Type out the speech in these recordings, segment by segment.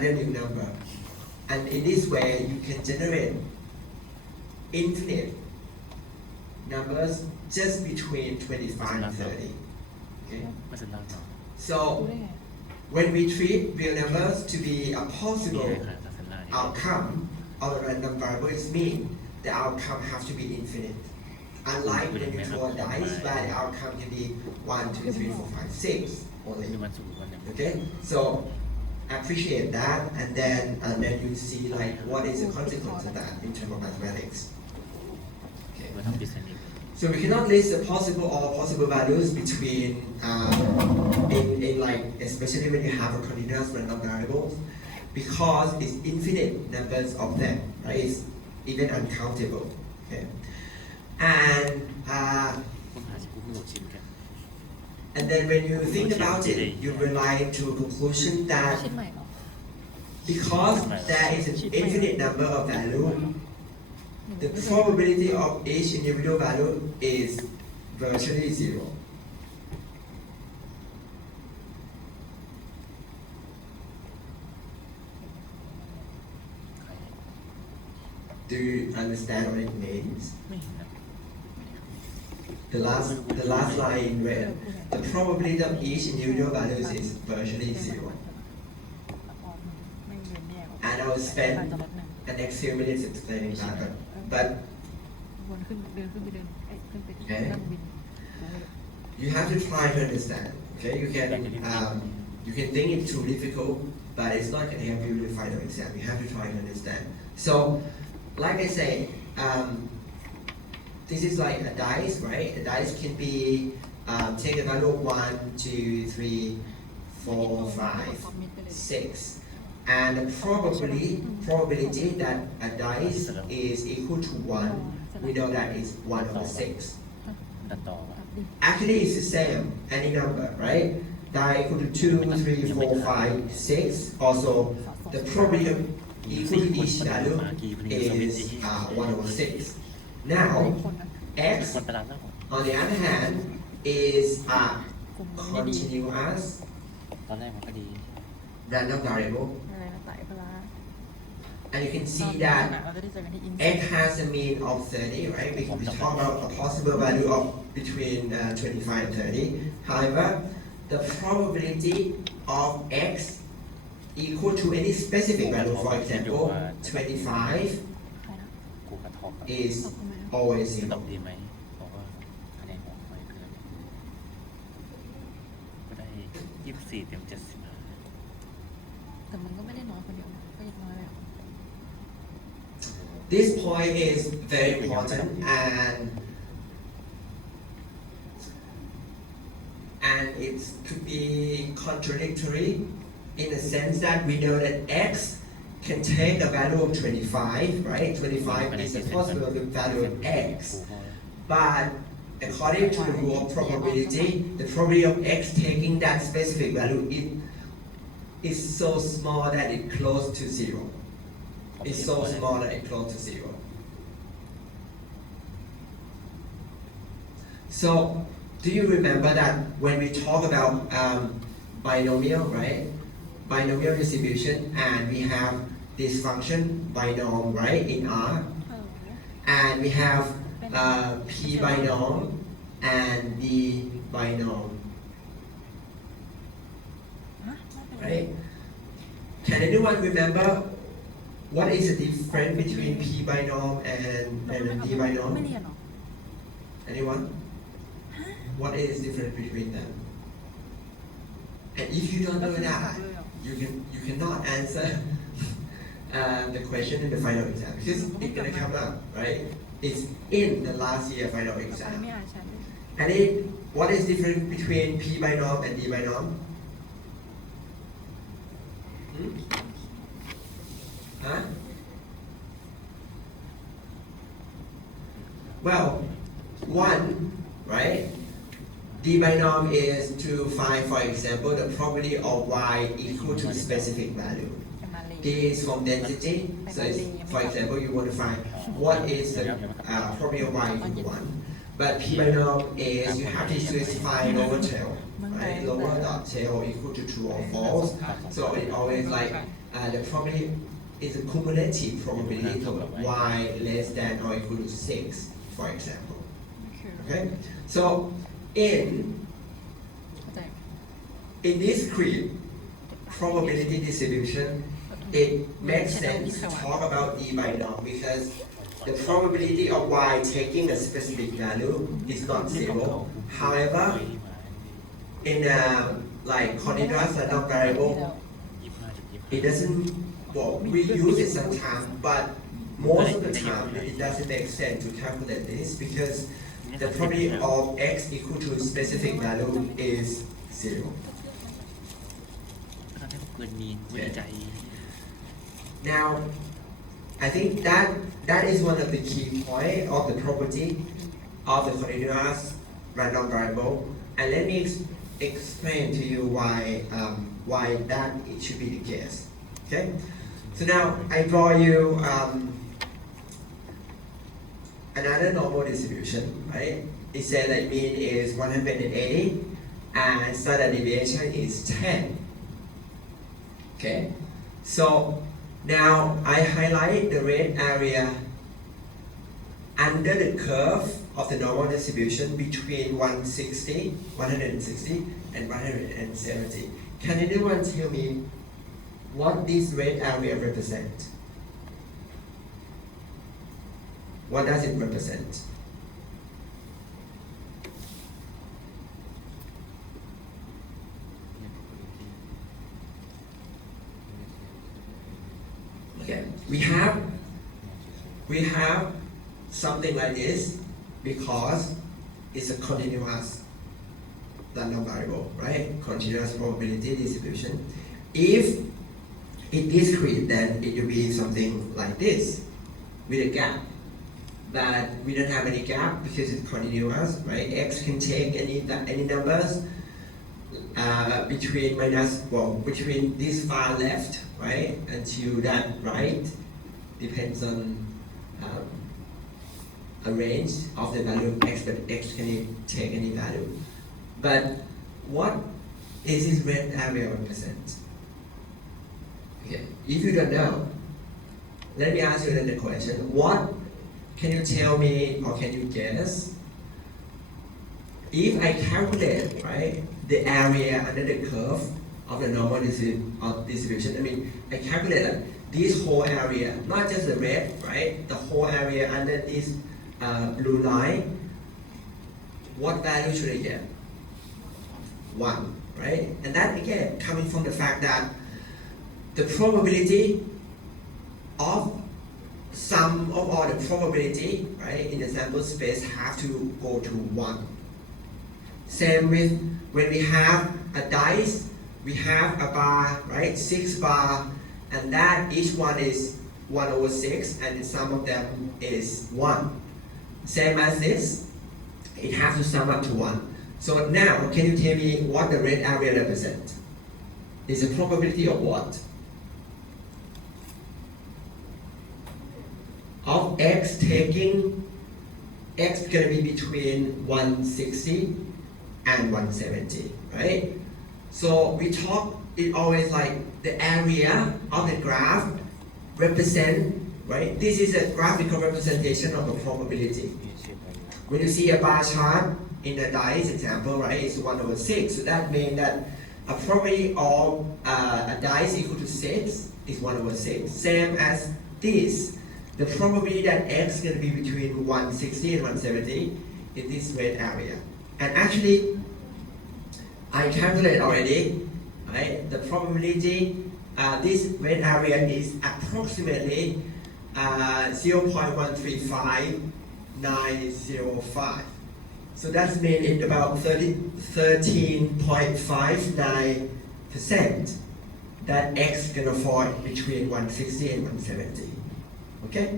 new number. And in this way, you can generate infinite numbers just between 25 and 30. Okay? ไม่เป็นไรหรอก So when we treat real numbers to be a มี possible อะไรขนาดตัดสินได้ outcome of a random variable, it means the outcome has to be infinite. Unlike when you throw a dice, where the outcome can be 1, 2, 3, 4, 5, 6 only. มีวันศุกร์วันหนึ่ง Okay, so appreciate that, and then you see like what is the consequence of that in terms of mathematics. เมื่อทำดิสนีย์ So we cannot list the all possible values between in like especially when you have a continuous random variables because it's infinite numbers of them, right? It's even uncountable. Okay, and ผมหาชิคุไม่หลดชิมกัน and then when you think about it, you realize to a conclusion that ชิ้นใหม่เหรอ because there is an infinite number of value, the probability of each individual value is virtually zero. Do you understand what it means? ไม่เห็นนะ The last line in red. The probability of each individual values is virtually zero. ไม่เรียนแยก And I will spend จะลดหนึ่ง the next few minutes explaining that. But วนขึ้นเดินขึ้นไปเดินเอ้ยขึ้นไป โอเค นั่งบิน you have to try to understand. Okay, you can think it's too difficult, but it's not going to help you in the final exam. You have to try to understand. So, like I say, this is like a dice, right? A dice can be take a value of 1, 2, 3, 4, 5, 6, and the probability that a dice is equal to 1, we know that is 1 over 6. ตัดต่อว่า Actually, it's the same, any number, right? Die equal to 2, 3, 4, 5, 6. Also, the probability of equal to each value is 1 over 6. Now, คนนะ x คนไปร้านแล้ว on the other hand is a continuous ตอนแรกมันก็ดี random variable, อะไรนะไต่ปลา and you can ตอน see นี้ that เราจะได้เจอกันที่อิน x has a mean of 30, right? We talk about a possible value of between 25 and 30. However, the probability of x equal to any specific value, for example, 25, ใครนะ กูกระทบอะ is always จะต zero. อบดีไหมบอกว่าคะแนนของไม่เกินก็ได้24 เต็ม 75 แต่มันก็ไม่ได้น้อยคนเดียวนะก็ยังน้อยแบบ This point is very important and it could be contradictory in the sense that we know that x can take a value of 25, right? 25 is the possible value of x. กูก็ But according to the rule of probability, the probability of x taking that specific value is so small that it close to zero. It's so small that it close to zero. So, do you remember that when we talk about binomial, right? Binomial distribution, and we have this function binom, right, in R, เออ and we have P binom and D binom, ฮะไม่เป็นไร right? Can anyone remember what is the difference between P binom and D ไม่เรียน binom? หรอ Anyone? ฮะ What is the difference between them? And if you don't know that, you cannot answer the question in the final exam because it's gonna come up, right? It's in the last year final ต่อไป exam. ไม่อ่านฉันเลย And it, what is different between P binom and D binom? Hmm? Huh? Well, one, right? D binom is to find, for example, the probability of y equal to specific value. จะมาเลย D is from density. So, for example, you want to find what is the probability of y equal to 1. But P binom is you have to specify lower tail, right? Lower dot tail equal to true or false. So it always like the probability is a cumulative probability of y less than or equal to 6, for example. คือ Okay, so in เข้าใจ in this creep probability distribution, it makes sense to talk about e by norm because the probability of y taking a specific value is not zero. However, in a like continuous random variable, 25.25 it doesn't, well, we use it sometimes, but most of the time it doesn't make sense to calculate this because the probability of x equal to a specific value is 0. ถ้าได้เกินมีนวิจัย Now, I think that is one of the key point of the property of the continuous random variable, and let me explain to you why that it should be the case. Okay, so now I draw you another normal distribution, right? It says that mean is 180 and standard deviation is 10. Okay, so now I highlight the red area under the curve of the normal distribution between 160 and 170. Can anyone tell me what this red area represents? What does it represent? Okay, we have something like this because it's a continuous random variable, right? Continuous probability distribution. If it discrete, then it will be something like this with a gap. But we don't have any gap because it's continuous, right? X can take any numbers between between this far left, right, until that right, depends on a range of the value of x, but x can take any value. But what is this red area represent? Okay, if you don't know, let me ask you another question. What can you tell me or can you guess? If I calculate, right, the area under the curve of the normal distribution, I mean, I calculate that this whole area, not just the red, right, the whole area under this blue line, what value should I get? 1, right? And that again coming from the fact that the probability of sum of all the probability, right, in the sample space have to go to 1. Same with when we have a dice, we have a bar, right, 6 bar, and that each one is 1/6, and the sum of them is 1. Same as this, it has to sum up to 1. So now, can you tell me what the red area represents? Is the probability of what? Of x taking, x is going to be between 160 and 170, right? So we talk it always like the area of the graph represent, right? This is a graphical representation of the probability. When you see a bar chart in a dice example, right, it's 1/6. So that means that a probability of a dice equal to 6 is 1/6. Same as this. The probability that x is going to be between 160 and 170 is this red area. And actually, I calculate already, right? The probability, this red area is approximately 0.135905. So that means it's about 13.59% that x is going to fall between 160 and 170. Okay?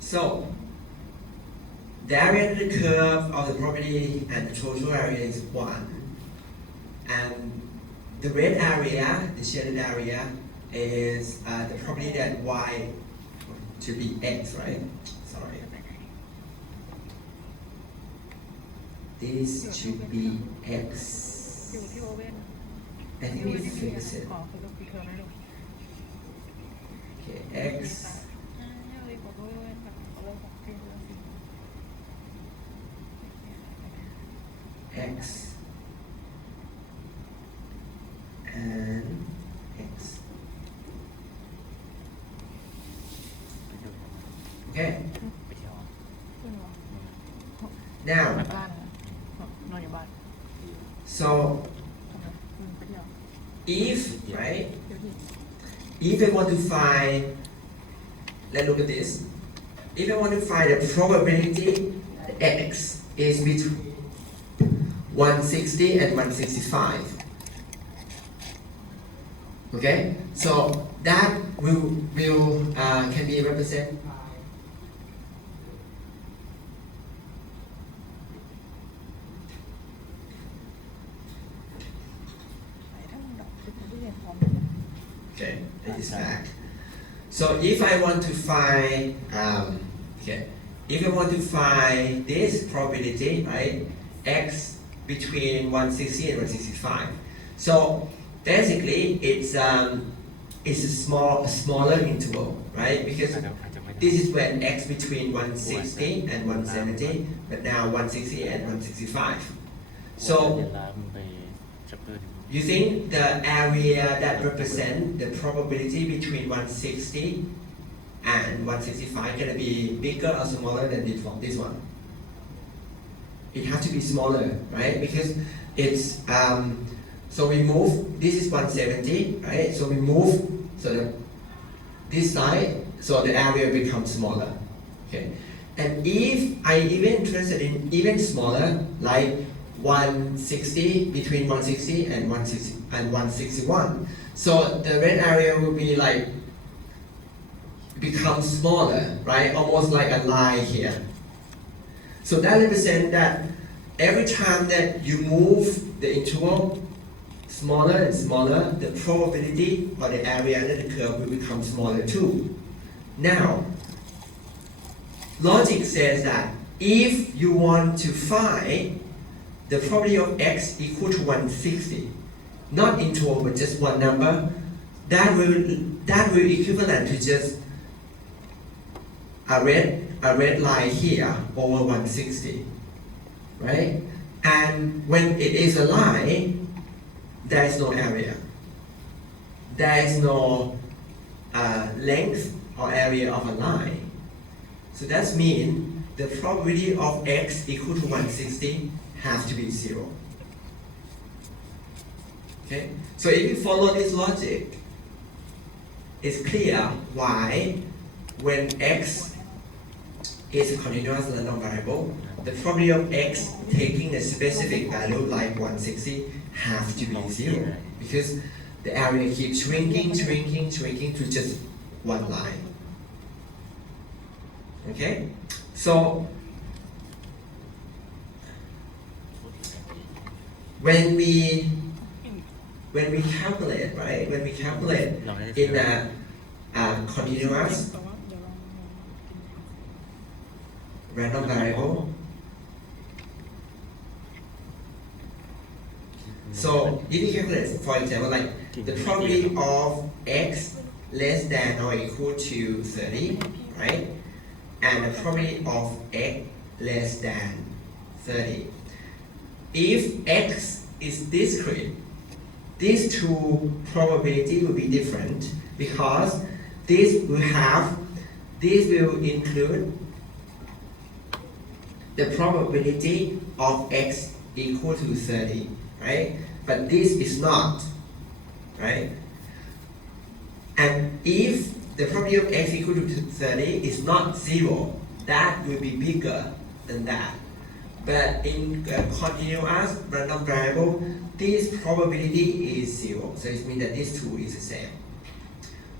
So, the area under the curve of the property and the total area is 1. And the red area, the shaded area, is the property that y to be x, right? Sorry. This should be x. อยู่ที่โอเว่น and ที่ we โอเว่นที่มี fix it ขอคือปีเทอร์นะลูก okay x เนี่ยเลยบอกว่าโอเว่นแบบเขาเริ่มของที่เรื่องสิ x and x ไปดู okay ไปเที่ยว ขึ้นวะ now ไปบ้านนะนอนอยู่บ้าน so ไปเที่ยว if right เดี๋ยวที่ if I want to find let's look at this if I want to find the probability that x is between 160 and 165 okay so that will can be represented by okay that is fact so if I want to find okay if I want to find this probability right x between 160 and 165 so basically it's a smaller interval right because อาจจะไม่ได้ this is when x between 160 and 170 but now 160 and 165 so เวลามันไปจับเพื่อน you think the area that represent the probability between 160 and 165 gonna be bigger or smaller than this one? It has to be smaller, right? Because it's so we move. This is 170, right? So we move so that this side, so the area becomes smaller. Okay. And if I even interested in even smaller, like 160 between 160 and 160 and 161. So the red area will be like become smaller, right? Almost like a line here. So that represents that every time that you move the interval smaller and smaller, the probability or the area under the curve will become smaller too. Now, logic says that if you want to find the probability of x equal to 160, not interval but just one number, that will equivalent to just a red line here over 160, right? And when it is a line, there is no area. There is no length or area of a line. So that means the probability of x equal to 160 has to be 0. Okay? So if you follow this logic, it's clear why when x is a continuous random variable, the probability of x taking a specific value like 160 has to be 0 because the area keeps shrinking to just one line. Okay? So when we calculate, right? When we calculate in a continuous แต่ว่าเดี๋ยวลองกิน random variable. So if you calculate, for example, like the probability of x less than or equal to 30, right? And the probability of x less than 30. If x is discrete, these two probability will be different because this will include the probability of x equal to 30, right? But this is not, right? And if the probability of x equal to 30 is not 0, that will be bigger than that. But in a continuous random variable, this probability is 0. So it means that these two is the same.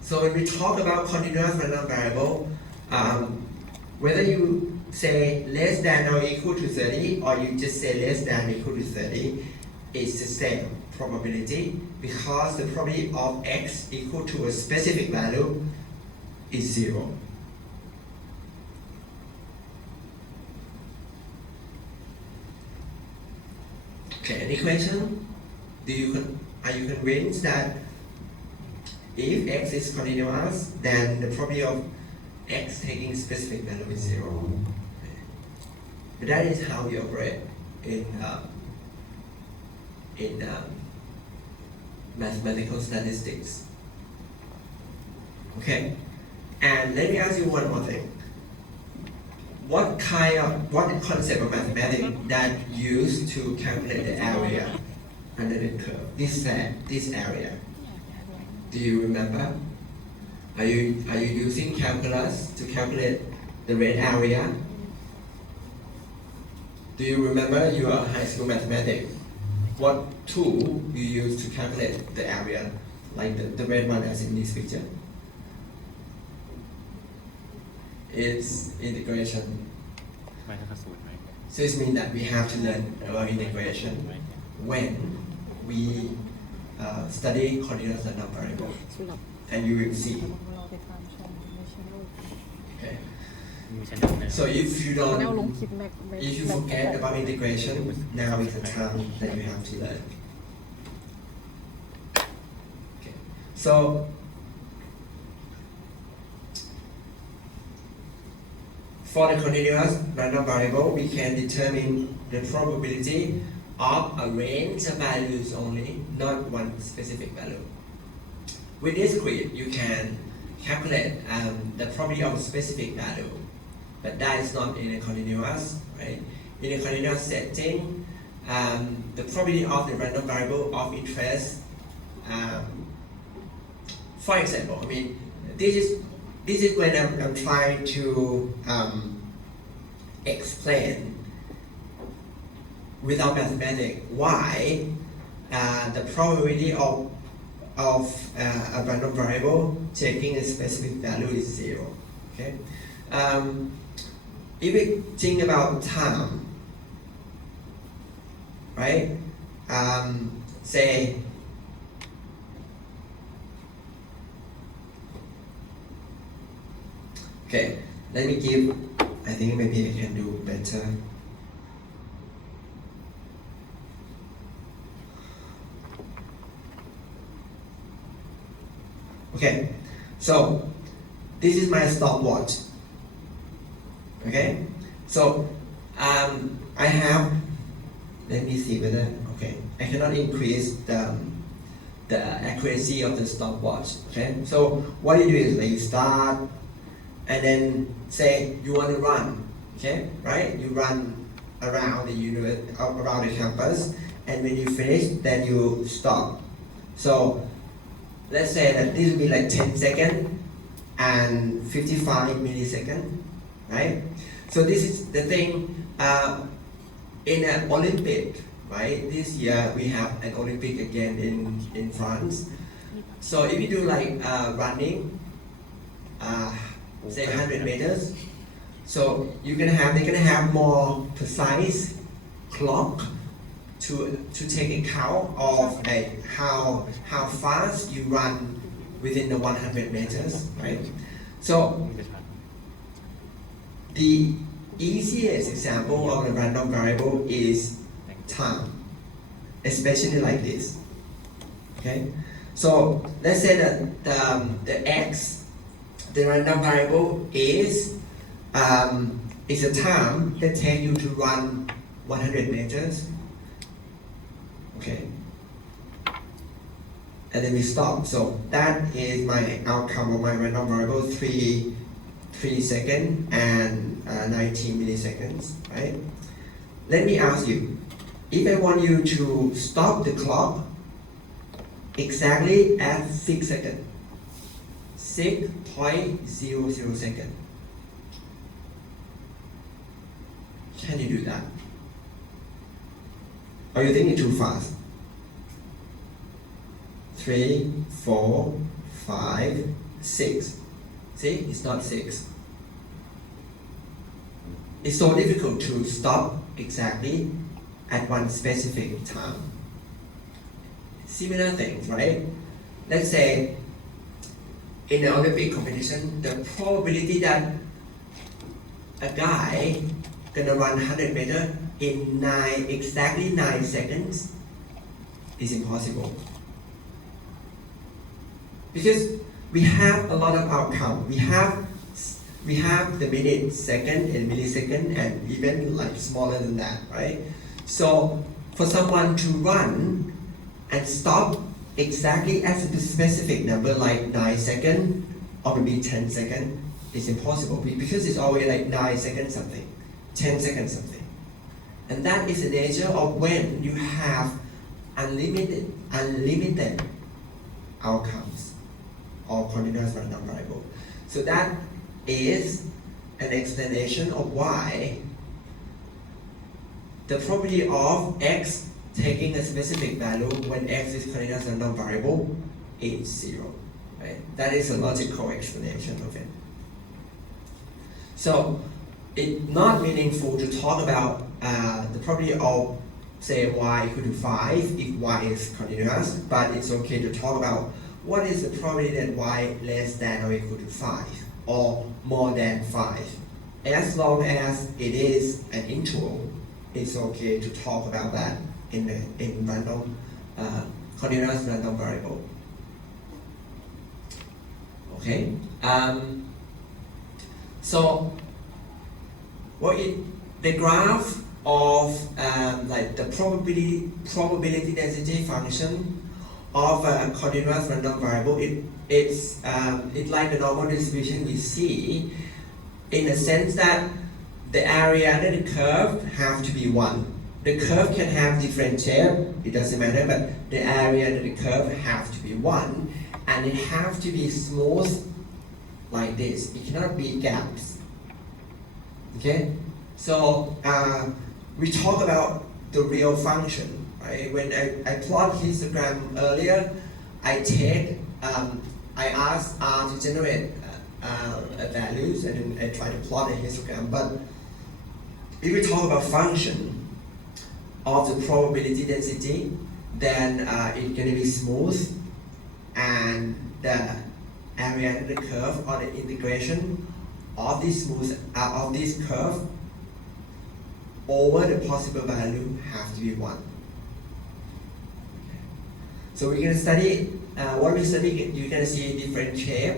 So when we talk about continuous random variable, whether you say less than or equal to 30 or you just say less than or equal to 30, it's the same probability because the probability of x equal to a specific value is 0. Okay, any question? are you convinced that if x is continuous, then the probability of x taking specific value is 0? But that is how we operate in mathematical statistics. Okay, and let me ask you one more thing. What concept of mathematics that used to calculate the area under the curve? This area. Do you remember? Are you using calculus to calculate the red area? Do you remember your high school mathematics? What tool you use to calculate the area, like the red one as in this picture? It's integration. ไม่เท่ากับศูนย์ไหม So it means that we have to learn about integration when we study continuous random variable, สุดหลับ and you will see. เราไปตามชมในช่อง Okay. มีชั้นหนึ่งนะ So if you แนวลง don't, คลิปแม็ก if you forget about integration, now is the time that you have to learn. Okay. So for the continuous random variable, we can determine the probability of a range of values only, not one specific value. With discrete, you can calculate the probability of a specific value, but that is not in a continuous, right? In a continuous setting, the probability of the random variable of interest, for example, I mean, this is when I'm trying to explain without mathematics why the probability of a random variable taking a specific value is 0. Okay. If we think about time, right? Say okay, let me give, I think maybe I can do better. Okay, so this is my stopwatch. Okay, so I have, let me see whether, okay, I cannot increase the accuracy of the stopwatch. Okay, so what you do is like you start, and then say you want to run, okay, right? You run around the around the campus, and when you finish, then you stop. So let's say that this will be like 10 seconds and 55 milliseconds, right? So this is the thing in an Olympic, right? This year we have an Olympic again in France. So if you do like running, say 100 meters, so they're gonna have more precise clock to take account of like how fast you run within the 100 meters, right? So the easiest example of a random variable is time, especially like this. Okay, so let's say that the x, the random variable is a time that takes you to run 100 meters. Okay, and then we stop. So that is my outcome of my random variable: 3 seconds and 19 milliseconds. Right? Let me ask you, if I want you to stop the clock exactly at 6 seconds, 6.00 seconds, can you do that? Or you think it's too fast? 3, 4, 5, 6. See, it's not 6. It's so difficult to stop exactly at one specific time. Similar things, right? Let's say in the Olympic competition, the probability that a guy gonna run 100 meters in exactly 9 seconds is impossible. Because we have a lot of outcome. We have the minute, second, and millisecond, and even like smaller than that, right? So for someone to run and stop exactly at a specific number like 9 seconds or maybe 10 seconds is impossible because it's always like 9 seconds something, 10 seconds something. And that is the nature of when you have unlimited outcomes or continuous random variable. So that is an explanation of why the property of x taking a specific value when x is continuous random variable is 0. Right? That is a logical explanation of it. So it's not meaningful to talk about the property of say y equal to 5 if y is continuous, but it's okay to talk about what is the probability that y less than or equal to 5 or more than 5. As long as it is an interval, it's okay to talk about that in random continuous random variable. Okay. So the graph of like the probability density function of a continuous random variable, it's like the normal distribution we see, in the sense that the area under the curve have to be 1. The curve can have different shape, it doesn't matter, but the area under the curve have to be 1, and it have to be smooth like this. It cannot be gaps. Okay? So we talk about the real function. Right? When I plot histogram earlier, I ask R to generate values and I try to plot a histogram. But if we talk about function of the probability density, then it's going to be smooth, and the area under the curve or the integration of this smooth of this curve over the possible value have to be 1. So we're going to study, what we study, you're going to see different shape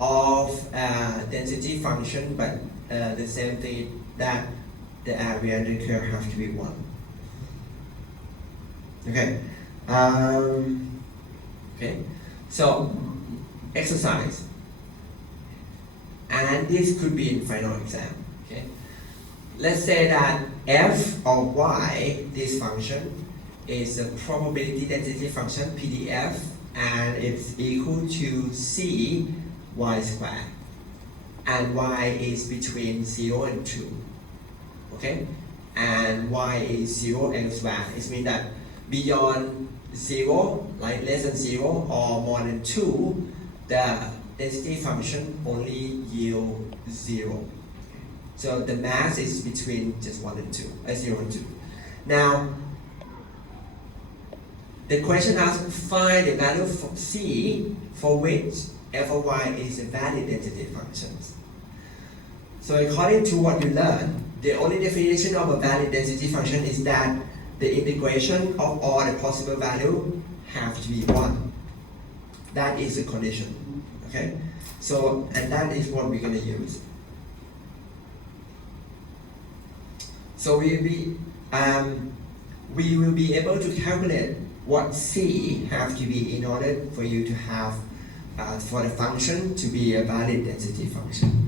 of density function, but the same thing that the area under the curve have to be 1. Okay. Okay. So exercise, and this could be in final exam. Okay. Let's say that f of y, this function, is a probability density function PDF, and it's equal to c y squared, and y is between 0 and 2. Okay, and y is 0 elsewhere. It means that beyond 0, like less than 0 or more than 2, the density function only yield 0. So the mass is between just 1 and 2, 0 and 2. Now, the question asks, find the value for c for which f of y is a valid density function. So according to what you learned, the only definition of a valid density function is that the integration of all the possible values have to be 1. That is the condition. Okay? So, and that is what we're going to use. So we will be able to calculate what c have to be in order for you to have, for the function to be a valid density function.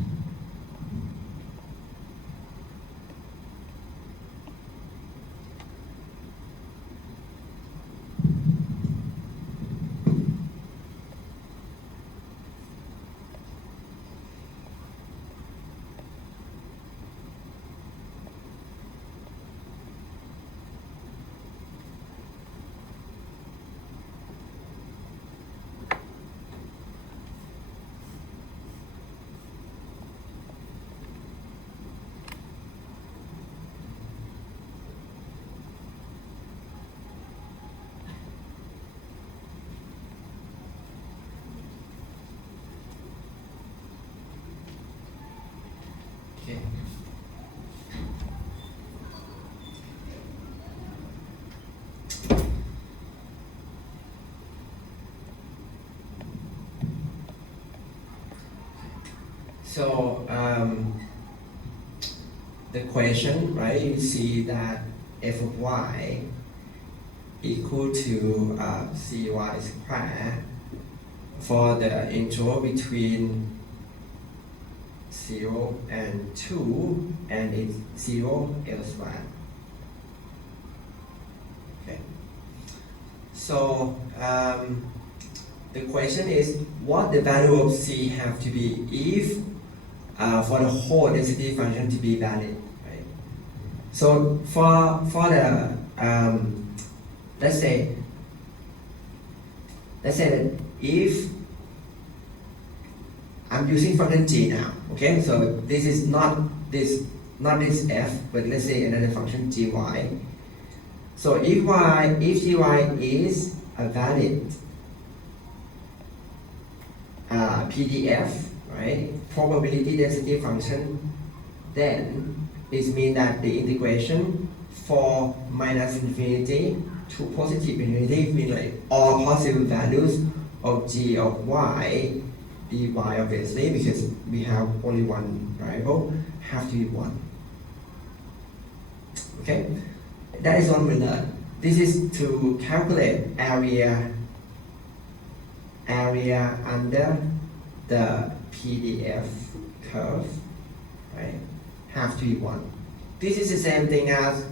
So the question, right? You see that f of y equal to cy square for the interval between 0 and 2, and it's 0 elsewhere. Okay. So the question is, what the value of c have to be if for the whole density function to be valid, right? So for the let's say that if I'm using function g now, okay? So this is not this f, but let's say another function gy. So if gy is a valid PDF, right, probability density function, then it means that the integration for minus infinity to positive infinity means like all possible values of g of y dy, obviously, because we have only one variable, have to be 1. Okay? That is what we learned. This is to calculate area under the PDF curve, right? Have to be 1. This is the same thing as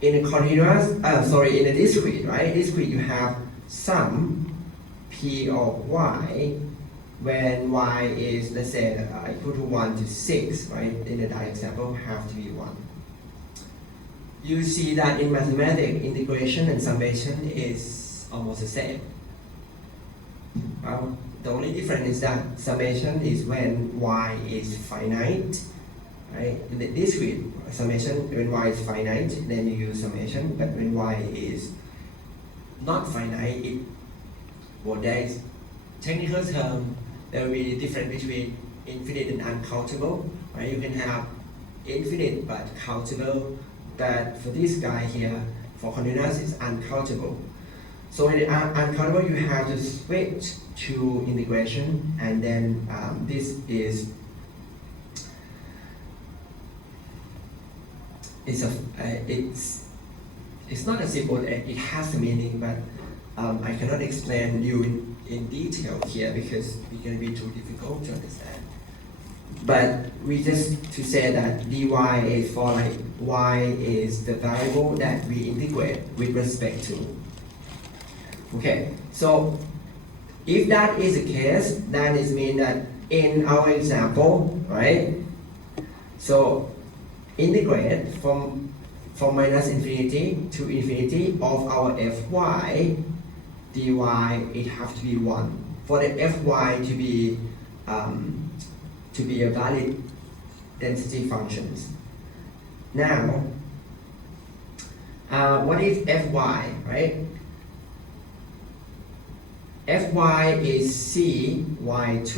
in a continuous, in a discrete, right? Discrete, you have sum p of y when y is, let's say, equal to 1 to 6, right? In the direct example, have to be 1. You see that in mathematics, integration and summation is almost the same. Well, the only difference is that summation is when y is finite, right? In the discrete summation, when y is finite, then you use summation. But when y is not finite, there is technical term. There will be a difference between infinite and uncountable, right? You can have infinite but countable, but for this guy here, for continuous, it's uncountable. So in uncountable, you have to switch to integration, and then this is it's not a simple. It has a meaning, but I cannot explain you in detail here because it's going to be too difficult to understand. But we just to say that dy is for like y is the variable that we integrate with respect to. Okay, so if that is the case, that is mean that in our example, right? So integrate from minus infinity to infinity of our fy dy, it have to be 1 for the fy to be a valid density functions. Now, what is fy, right? Fy is cy2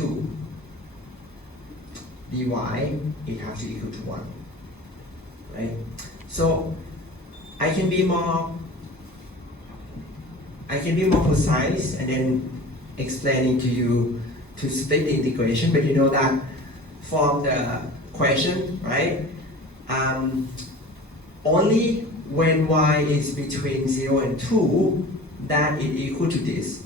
dy, it has to equal to 1, right? So I can be more precise and then explaining to you to split the integration, but you know that from the question, right? Only when y is between 0 and 2 that it equal to this.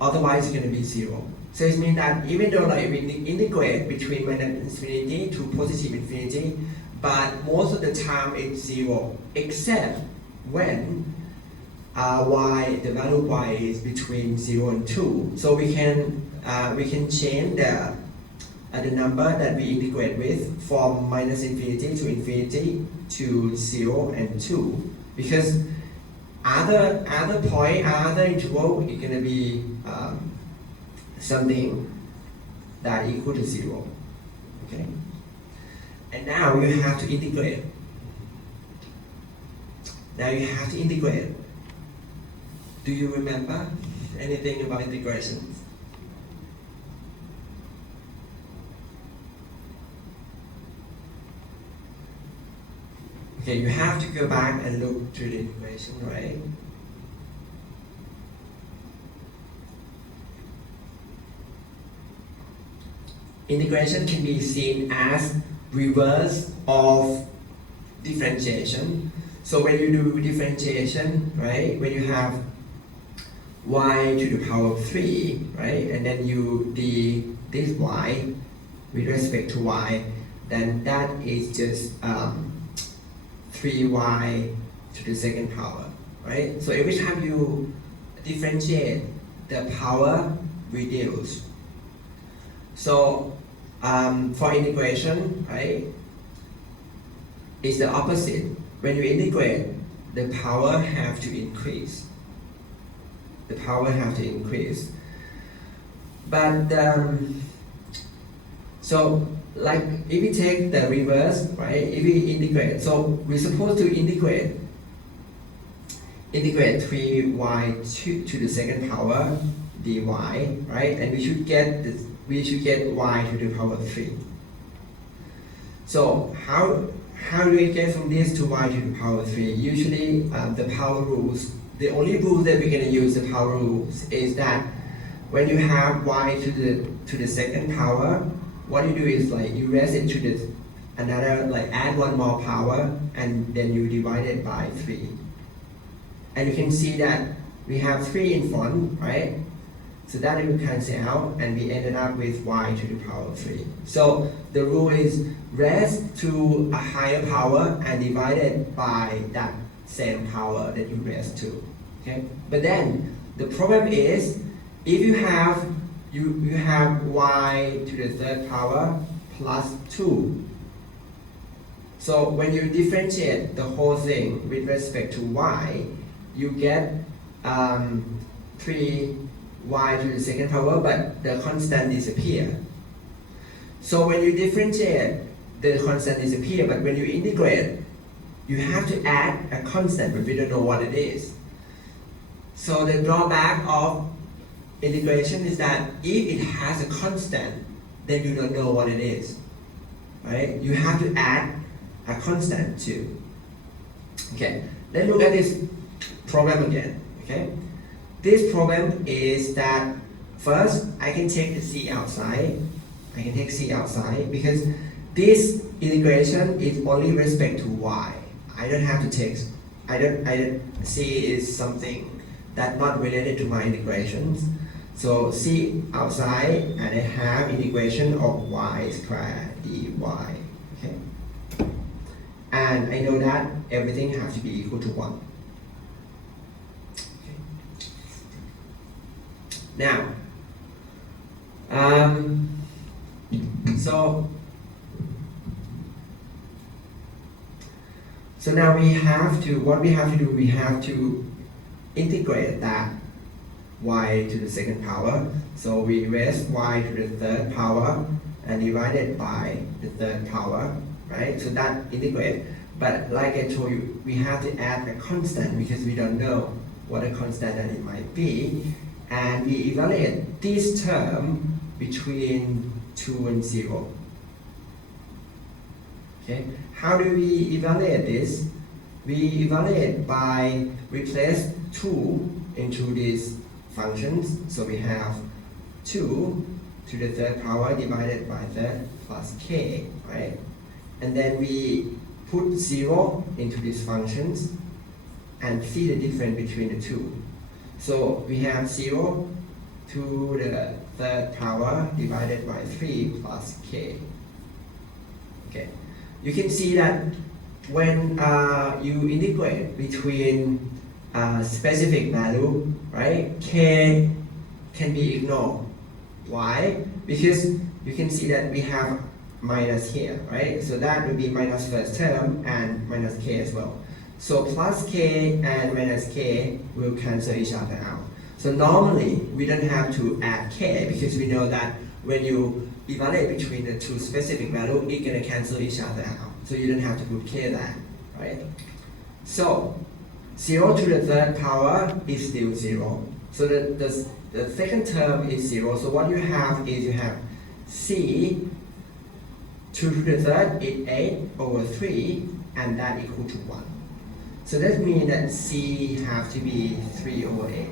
Otherwise, it's going to be 0. So it means that even though like we integrate between minus infinity to positive infinity, but most of the time it's 0, except when the value of y is between 0 and 2. So we can change the number that we integrate with from minus infinity to 0 and 2, because other point, other interval is going to be something that equal to 0. Okay, and now you have to integrate. Do you remember anything about integration? Okay, you have to go back and look to the integration, right? integration can be seen as reverse of differentiation. So when you do differentiation, right, when you have y to the power of 3, right, and then you this y with respect to y, then that is just 3y to the second power, right? So every time you differentiate, the power reduces. So for integration, right, it's the opposite. When you integrate, the power have to increase. The power have to increase. But so like if we take the reverse, right? If we integrate, so we're supposed to integrate 3y to the second power dy, right? And we should get y to the power 3. So how do we get from this to y to the power 3? Usually the power rules, the only rule that we're going to use the power rules is that when you have y to the second power, what you do is like you raise it to the another, like add one more power and then you divide it by 3. And you can see that we have 3 in front, right? So that will cancel out and we ended up with y to the power 3. So the rule is raise to a higher power and divide it by that same power that you raised to. Okay? But then the problem is if you have y to the third power plus 2. So when you differentiate the whole thing with respect to y, you get 3y to the second power, but the constant disappear. So when you differentiate, the constant disappear, but when you integrate, you have to add a constant, but we don't know what it is. So the drawback of integration is that if it has a constant, then you don't know what it is, right? You have to add a constant too. Okay, let's look at this problem again. Okay, this problem is that first I can take the c outside. I can take c outside because this integration is only respect to y. I don't have to take. C is something that's not related to my integrations. So c outside and I have integration of y squared dy. Okay, and I know that everything has to be equal to 1. Okay. Now, so now we have to, what we have to do, we have to integrate that y to the second power. So we raise y to the third power and divide it by the third power, right? So that integrate. But like I told you, we have to add a constant because we don't know what a constant that it might be. And we evaluate this term between 2 and 0. Okay, how do we evaluate this? We evaluate by replace 2 into these functions. So we have 2 to the third power divided by third plus k, right? And then we put 0 into these functions and see the difference between the two. So we have 0 to the third power divided by 3 plus k. Okay, you can see that when you integrate between specific value, right, k can be ignored. Why? Because you can see that we have minus here, right? So that will be minus first term and minus k as well. So plus k and minus k will cancel each other out. So normally we don't have to add k because we know that when you evaluate between the two specific values, it's gonna cancel each other out. So you don't have to put k there, right? So 0 to the third power is still 0. So the second term is 0. So what you have is you have c 2 to the third is 8 over 3 and that equal to 1. So that means that c have to be 3 over 8.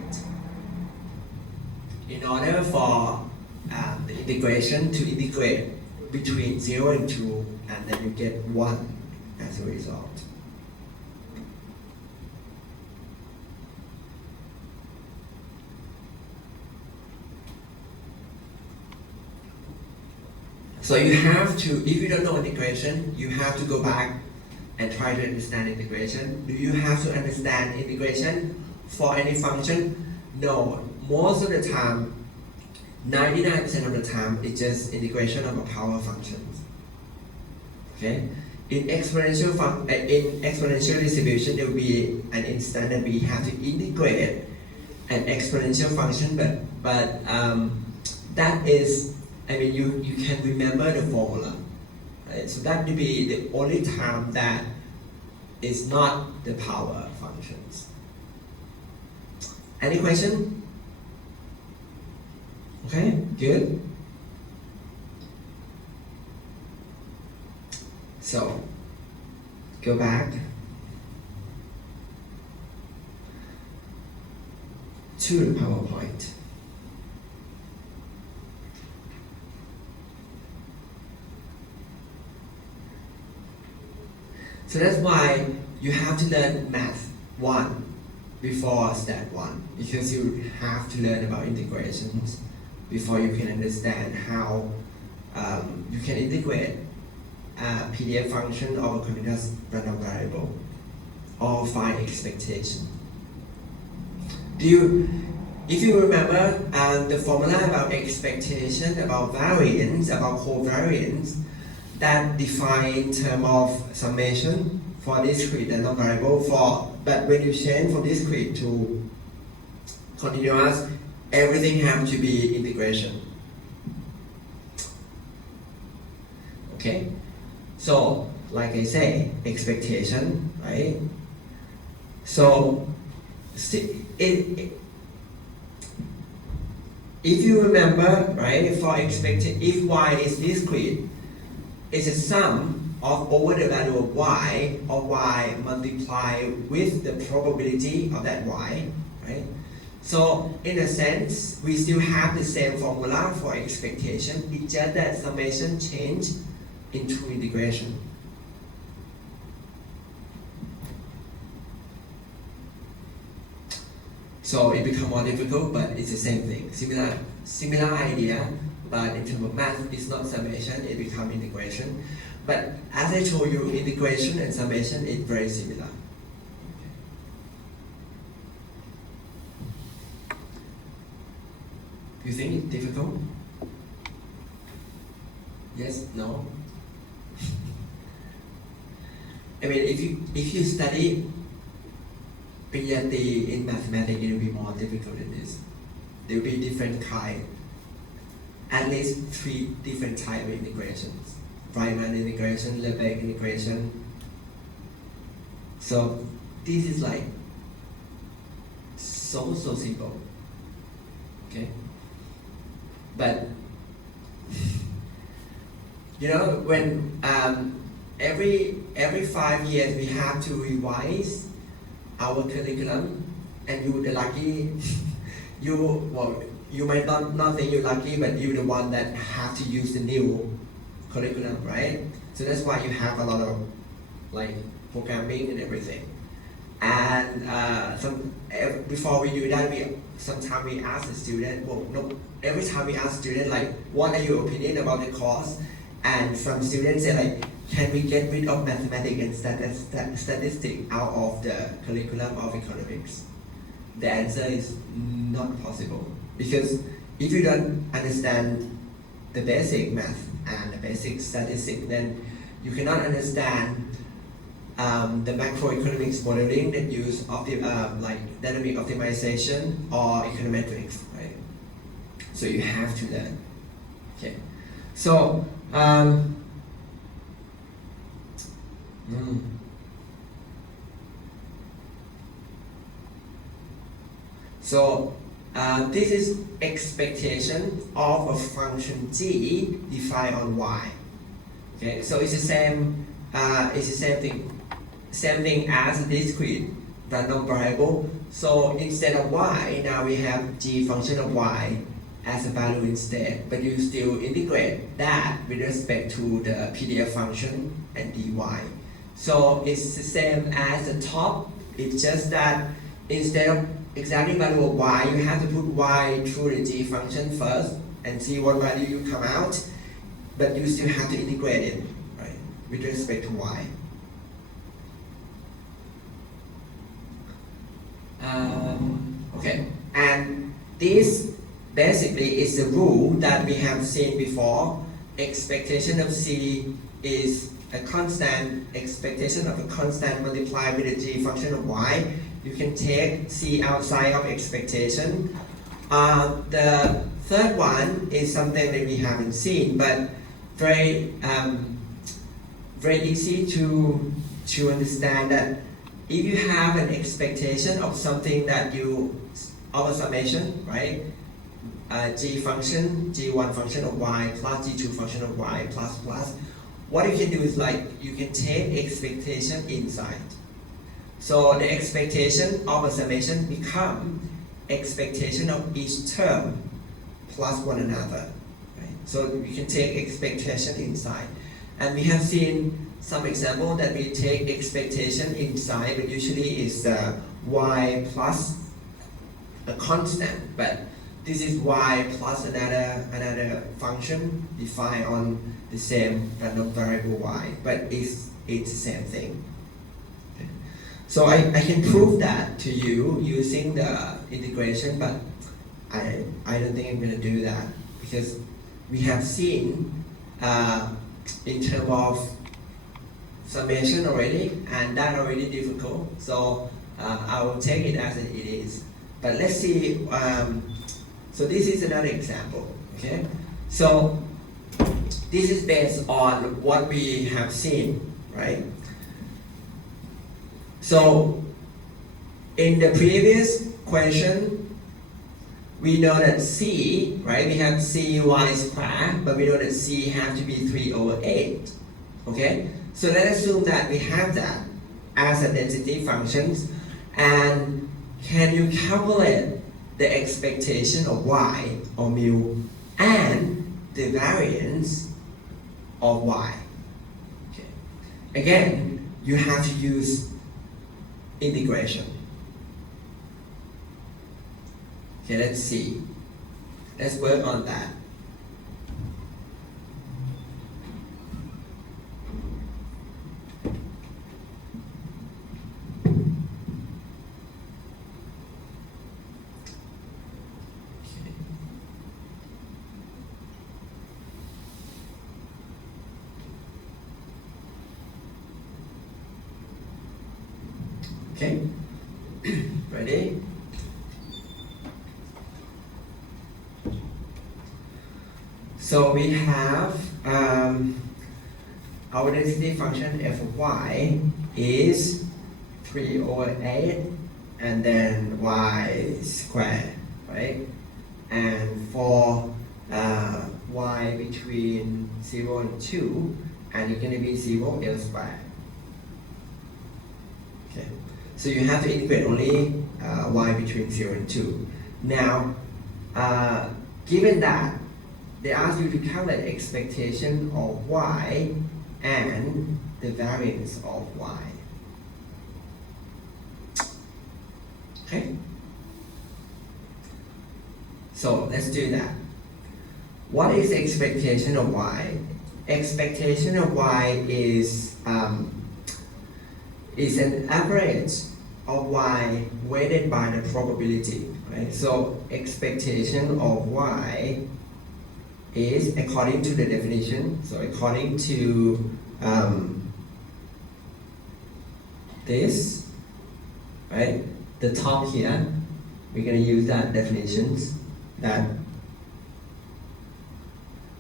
In order for the integration to integrate between 0 and 2, and then you get 1 as a result. So you have to, if you don't know integration, you have to go back and try to understand integration. Do you have to understand integration for any function? No. Most of the time, 99% of the time, it's just integration of a power functions. Okay? In exponential distribution, there will be an instance that we have to integrate an exponential function, but that is, I mean, you can remember the formula, right? So that will be the only time that is not the power functions. Any question? Okay, good. So, go back to the PowerPoint. So that's why you have to learn Math 1 before Stat 1, because you have to learn about integrations before you can understand how you can integrate a PDF function or a continuous random variable or find expectation. If you remember the formula about expectation, about variance, about covariance, that define in terms of summation for discrete random variable but when you change from discrete to continuous, everything has to be integration. Okay? So, like I say, expectation, right? So, if you remember, right, for expectation, if y is discrete, it's a sum of over the value of y, or y multiplied with the probability of that y, right? So, in a sense, we still have the same formula for expectation, it's just that summation change into integration. So it becomes more difficult, but it's the same thing. Similar idea, but in terms of math, it's not summation, it becomes integration. But as I told you, integration and summation is very similar. You think it's difficult? Yes? No? I mean, if you study PhD in mathematics, it will be more difficult than this. There will be different kind, at least 3 different type of integrations. Riemann integration, Lebesgue integration. So this is like so simple. Okay? But you know, when every 5 years we have to revise our curriculum, and you're the lucky, you might not think you're lucky, but you're the one that have to use the new curriculum, right? So that's why you have a lot of like programming and everything. And before we do that, sometimes we ask the student, every time we ask student like, what are your opinion about the course? And some students say like, can we get rid of mathematics and statistics out of the curriculum of economics? The answer is not possible, because if you don't understand the basic math and the basic statistics, then you cannot understand the macroeconomics modeling that use like dynamic optimization or econometrics, right? So you have to learn. Okay, so So this is expectation of a function g defined on y. Okay, so it's the same. It's the same thing. Same thing as a discrete random variable. So instead of y, now we have g function of y as a value instead, but you still integrate that with respect to the PDF function and dy. So it's the same as the top, it's just that instead of examining value of y, you have to put y through the g function first and see what value you come out, but you still have to integrate it, right, with respect to y. Okay, and this basically is the rule that we have seen before. Expectation of c is a constant, expectation of a constant multiplied with the g function of y. You can take c outside of expectation. The third one is something that we haven't seen, but very easy to understand that if you have an expectation of something that you, of a summation, right? G function, G1 function of y plus G2 function of y plus plus. What you can do is like, you can take expectation inside. So the expectation of a summation become expectation of each term plus one another. Right? So you can take expectation inside. And we have seen some example that we take expectation inside, but usually is y plus a constant, but this is y plus another function defined on the same random variable y, but it's the same thing. Okay. So I can prove that to you using the integration, but I don't think I'm going to do that because we have seen in terms of summation already, and that already difficult. So I will take it as it is. But let's see. So this is another example. Okay. So this is based on what we have seen, right? So in the previous question, we know that c, right? We have cy squared, but we know that c has to be 3/8. Okay. So let's assume that we have that as a density functions, and can you calculate the expectation of y or mu and the variance of y? Okay. Again, you have to use integration. Okay, let's see. Let's work on that. Okay, ready? So we have our density function f of y is 3/8 and then y squared, right? And for y between 0 and 2, and it's going to be 0 elsewhere. Okay. So you have to integrate only y between 0 and 2. Now, given that, they ask you to calculate expectation of y and the variance of y. Okay? So let's do that. What is expectation of y? Expectation of y is an average of y weighted by the probability, right? So expectation of y is according to the definition. So according to this, right? The top here, we're going to use that definitions, that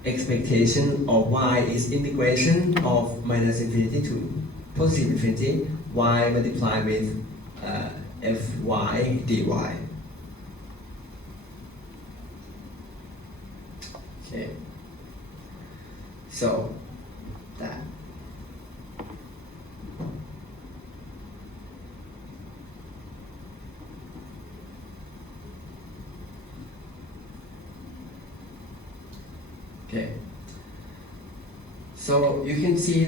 expectation of y is integration of minus infinity to positive infinity, y multiplied with fy dy. Okay, so that. Okay. So you can see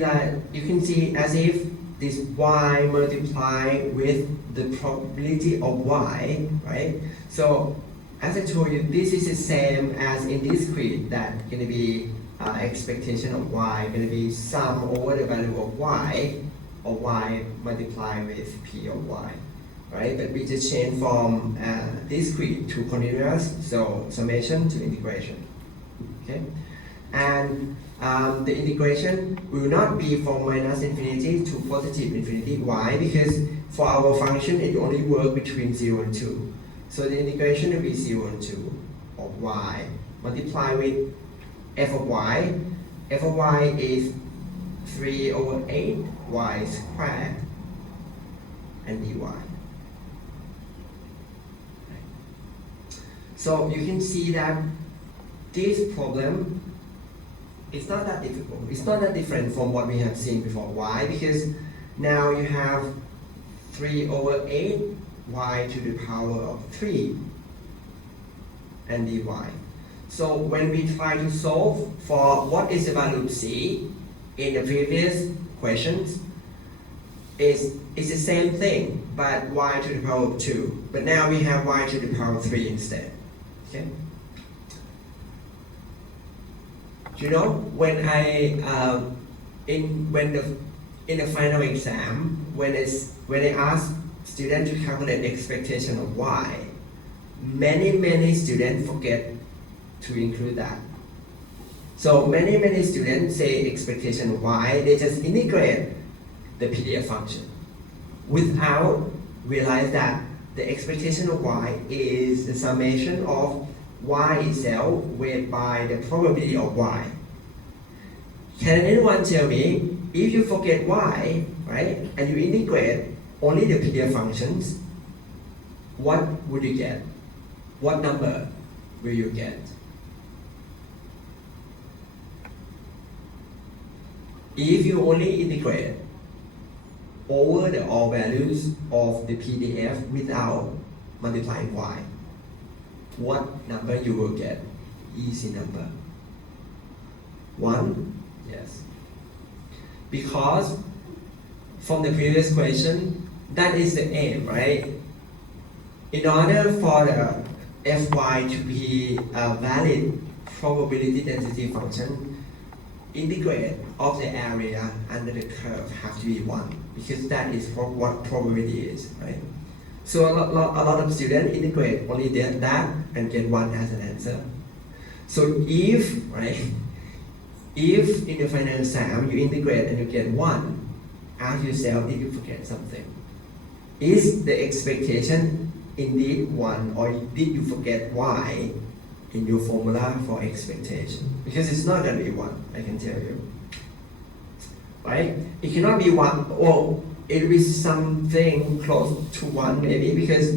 as if this y multiply with the probability of y, right? So as I told you, this is the same as in this quiz that going to be expectation of y going to be sum over the value of y, or y multiplied with p of y, right? But we just change from discrete to continuous, so summation to integration, okay? And the integration will not be from minus infinity to positive infinity. Why? Because for our function, it only works between 0 and 2. So the integration will be 0 and 2 of y multiplied with f of y. F of y is 3 over 8 y squared and dy. So you can see that this problem is not that difficult. It's not that different from what we have seen before. Why? Because now you have 3 over 8 y to the power of 3 and dy. So when we try to solve for what is the value of c in the previous questions, it's the same thing, but y to the power of 2. But now we have y to the power of 3 instead. Okay? You know, when in the final exam, when I ask students to calculate expectation of y, many students forget to include that. So many students say expectation of y, they just integrate the PDF function without realize that the expectation of y is the summation of y itself weighted by the probability of y. Can anyone tell me, if you forget y, right, and you integrate only the PDF functions, what would you get? What number will you get? If you only integrate over the all values of the PDF without multiplying y, what number you will get? Easy number. 1? Yes. Because from the previous question, that is the aim, right? In order for the fy to be a valid probability density function, integrate of the area under the curve have to be 1, because that is what probability is, right? So a lot of students integrate only that and get 1 as an answer. So if, right, if in the final exam you integrate and you get 1, ask yourself, did you forget something? Is the expectation indeed 1, or did you forget y in your formula for expectation? Because it's not going to be 1, I can tell you. Right? It cannot be 1, or it will be something close to 1 maybe, because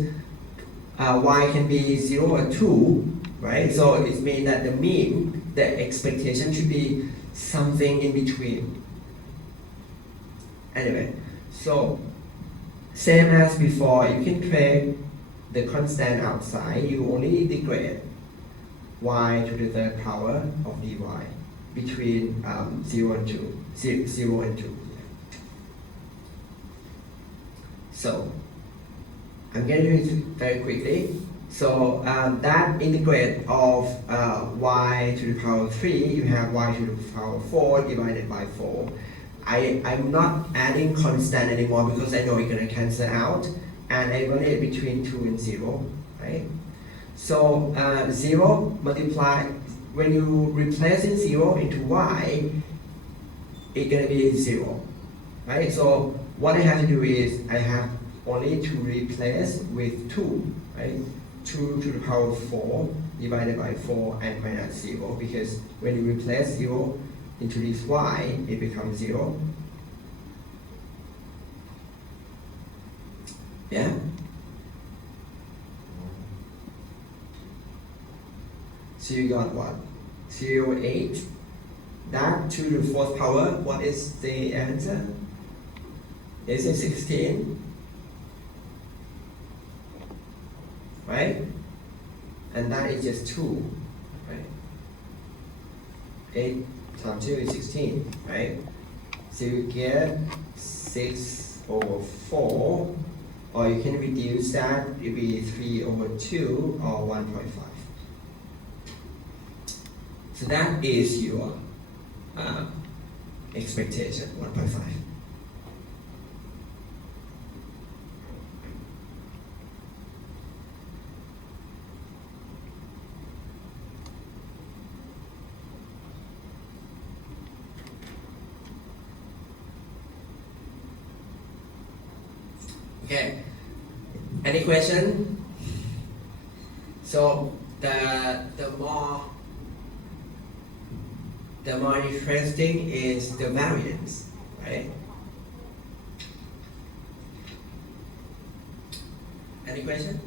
y can be 0 or 2, right? So it means that the mean, the expectation should be something in between. Anyway, so same as before, you can take the constant outside, you only integrate y to the third power of dy between 0 and 2. 0 and 2. So I'm going to do it very quickly. So that integrate of y to the power of 3, you have y to the power of 4 divided by 4. I'm not adding constant anymore because I know it's going to cancel out, and I want it between 2 and 0, right? So 0 multiply, when you replace in 0 into y, it's going to be 0, right? So what I have to do is I have only to replace with 2, right? 2 to the power of 4 divided by 4 and minus 0, because when you replace 0 into this y, it becomes 0. Yeah? So you got what? 0, 8. That to the fourth power, what is the answer? Is it 16? Right? And that is just 2, right? 8 times 2 is 16, right? So you get 6 over 4, or you can reduce that, it will be 3 over 2 or 1.5. So that is your expectation, 1.5. Okay. Any question? So the more interesting is the variance, right? Any question?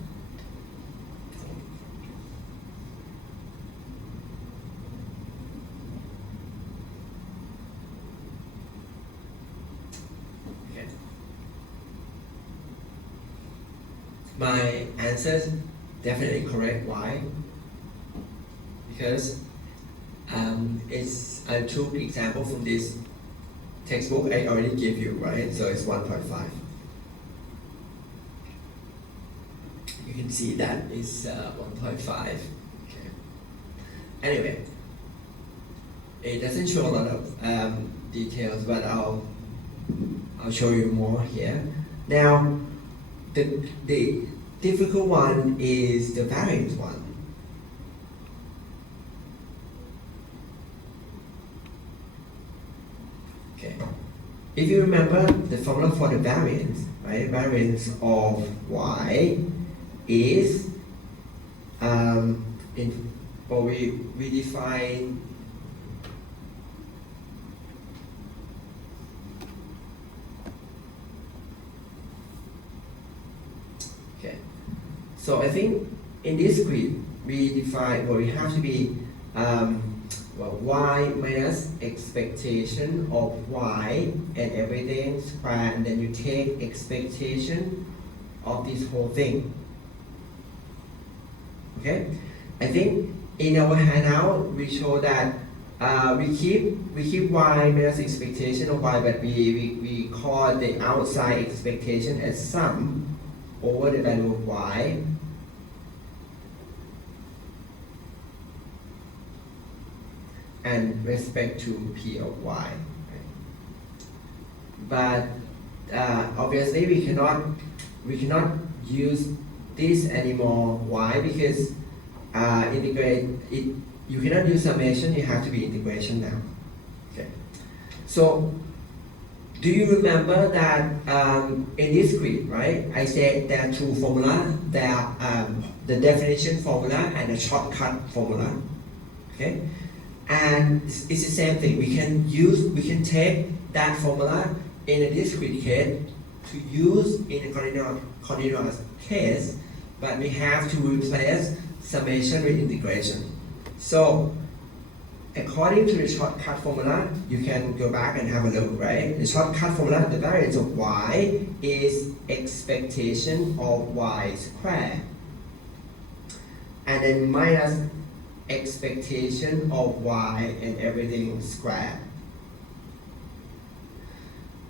Okay. My answer is definitely correct. Why? Because it's a true example from this textbook I already gave you, right? So it's 1.5. You can see that is 1.5. Okay. Anyway, it doesn't show a lot of details, but I'll show you more here. Now, the difficult one is the variance one. Okay. If you remember the formula for the variance, right? Variance of y is we define okay. So I think in this grid we define we have to be y minus expectation of y and everything squared, and then you take expectation of this whole thing. Okay, I think in our handout we show that we keep y minus expectation of y, but we call the outside expectation as sum over the value of y. And respect to p of y, right? But obviously we cannot use this anymore. Why? Because integrate it. You cannot use summation. You have to be integration now. Okay. So, do you remember that in this grid, right? I said there are two formulas. There are the definition formula and the shortcut formula. Okay. And it's the same thing. We can take that formula in a discrete case to use in a continuous case, but we have to replace summation with integration. So, according to the shortcut formula, you can go back and have a look, right? The shortcut formula, the variance of y is expectation of y squared, and then minus expectation of y and everything squared.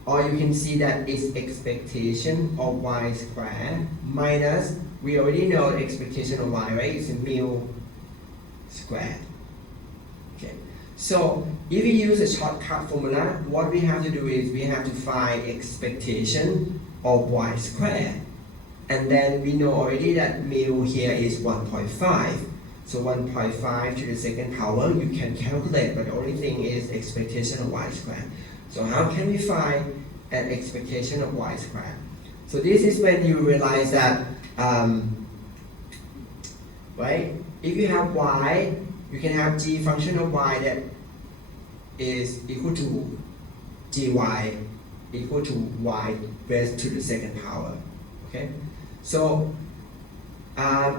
Or you can see that it's expectation of y squared minus, we already know the expectation of y, right? It's a mu squared. Okay. So if we use a shortcut formula, what we have to do is we have to find expectation of y squared. And then we know already that mu here is 1.5. So 1.5 to the second power, you can calculate, but the only thing is expectation of y squared. So how can we find an expectation of y squared? So this is when you realize that, right? If you have y, you can have g function of y that is equal to gy equal to y raised to the second power. Okay? So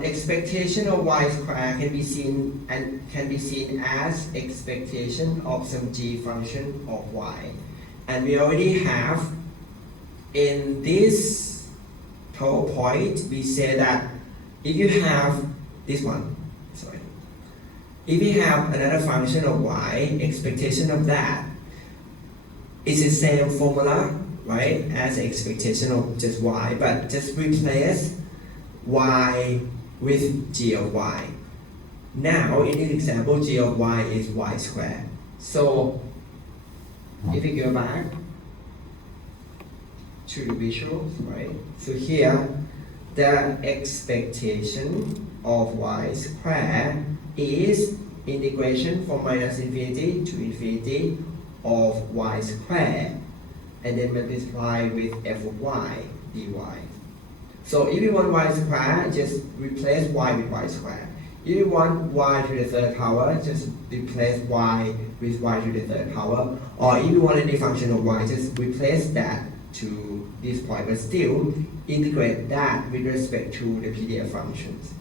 expectation of y squared can be seen as expectation of some g function of y, and we already have in this PowerPoint we say that if you have this one, if we have another function of y, expectation of that is the same formula, right, as the expectation of just y, but just replace y with g of y. Now, in this example, g of y is y squared. So, if we go back to the visuals, right? So here, the expectation of y squared is integration from minus infinity to infinity of y squared, and then multiply with f of y dy. So if you want y squared, just replace y with y squared. If you want y to the third power, just replace y with y to the third power. Or if you want any function of y, just replace that to this point, but still integrate that with respect to the PDF functions.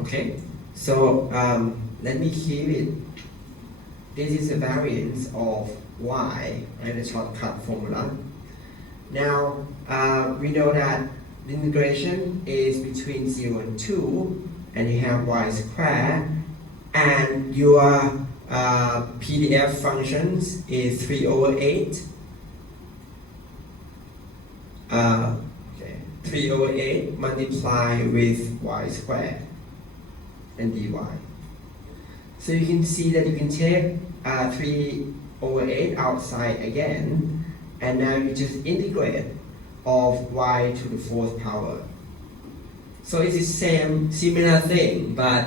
Okay, so let me keep it. This is a variance of y, right, the shortcut formula. Now, we know that the integration is between 0 and 2, and you have y squared, and your PDF functions is 3 over 8. 3 over 8 multiply with y squared and dy. So you can see that you can take 3 over 8 outside again, and now you just integrate of y to the fourth power. So it's the same, similar thing, but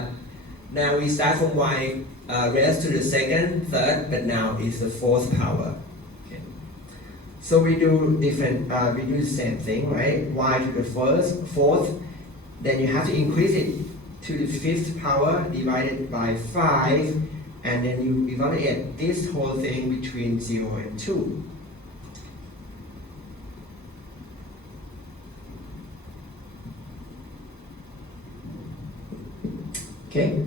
now we start from y raised to the second, third, but now it's the fourth power. Okay. So we do different, we do the same thing, right? Y to the fourth, then you have to increase it to the fifth power divided by 5, and then you evaluate this whole thing between 0 and 2. Okay,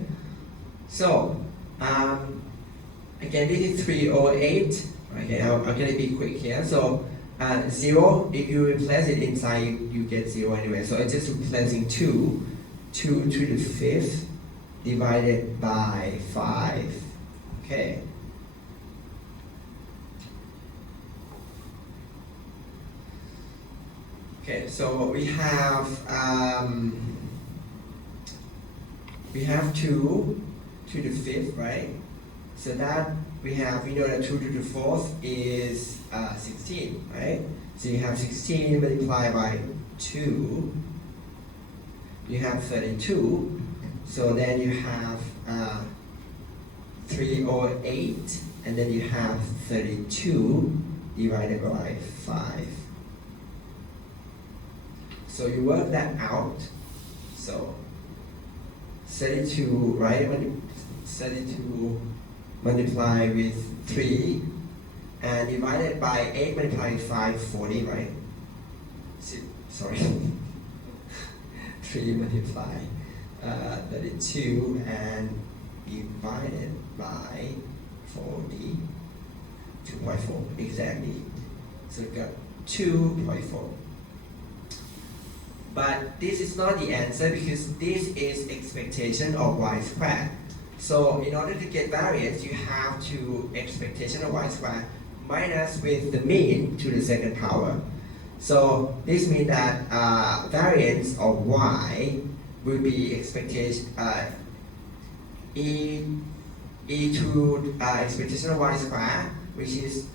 so again, this is 3 over 8. Okay, I'm going to be quick here. So 0, if you replace it inside, you get 0 anyway. So it's just replacing 2 to the fifth divided by 5. Okay. Okay, so we have 2 to the fifth, right? So that we know that 2 to the fourth is 16, right? So you have 16 multiplied by 2. You have 32. So then you have 3 over 8, and then you have 32 divided by 5. So you work that out. So 32, right? 32 multiplied with 3 and divided by 8 multiplied with 5, 40, right? Sorry. 3 multiplied 32 and divided by 40, 2.4 exactly. So we got 2.4. But this is not the answer because this is expectation of y squared. So in order to get variance, you have to expectation of y squared minus with the mean to the second power. So this means that variance of y will be expectation e to expectation of y squared, which is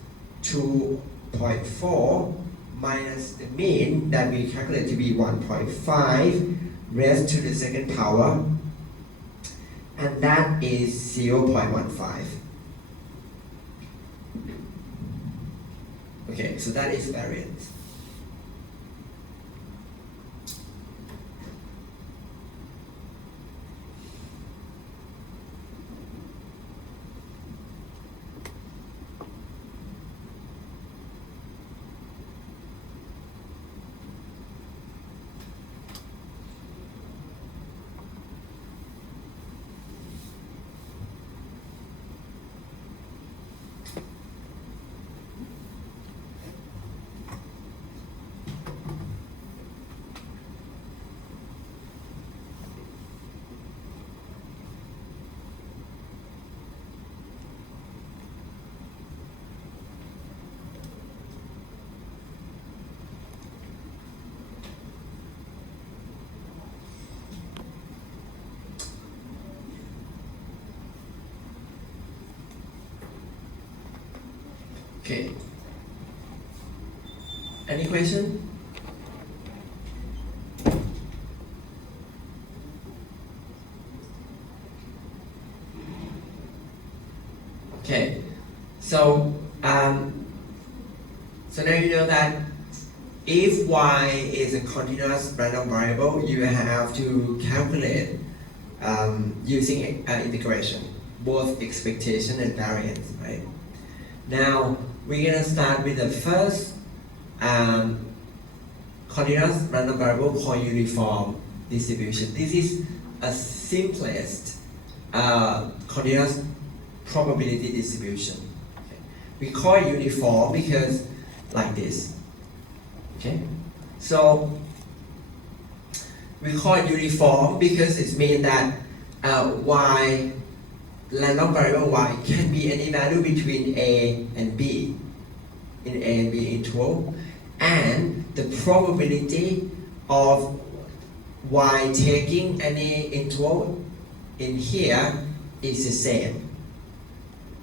2.4 minus the mean that we calculate to be 1.5 raised to the second power, and that is 0.15. Okay, so that is variance. Okay. Any question? Okay. So so now you know that if y is a continuous random variable, you have to calculate using integration, both expectation and variance, right? Now we're gonna start with the first continuous random variable called uniform distribution. This is a simplest continuous probability distribution. Okay. We call it uniform because like this. Okay, so we call it uniform because it means that y, random variable y, can be any value between a and b in a and b interval, and the probability of y taking any interval in here is the same.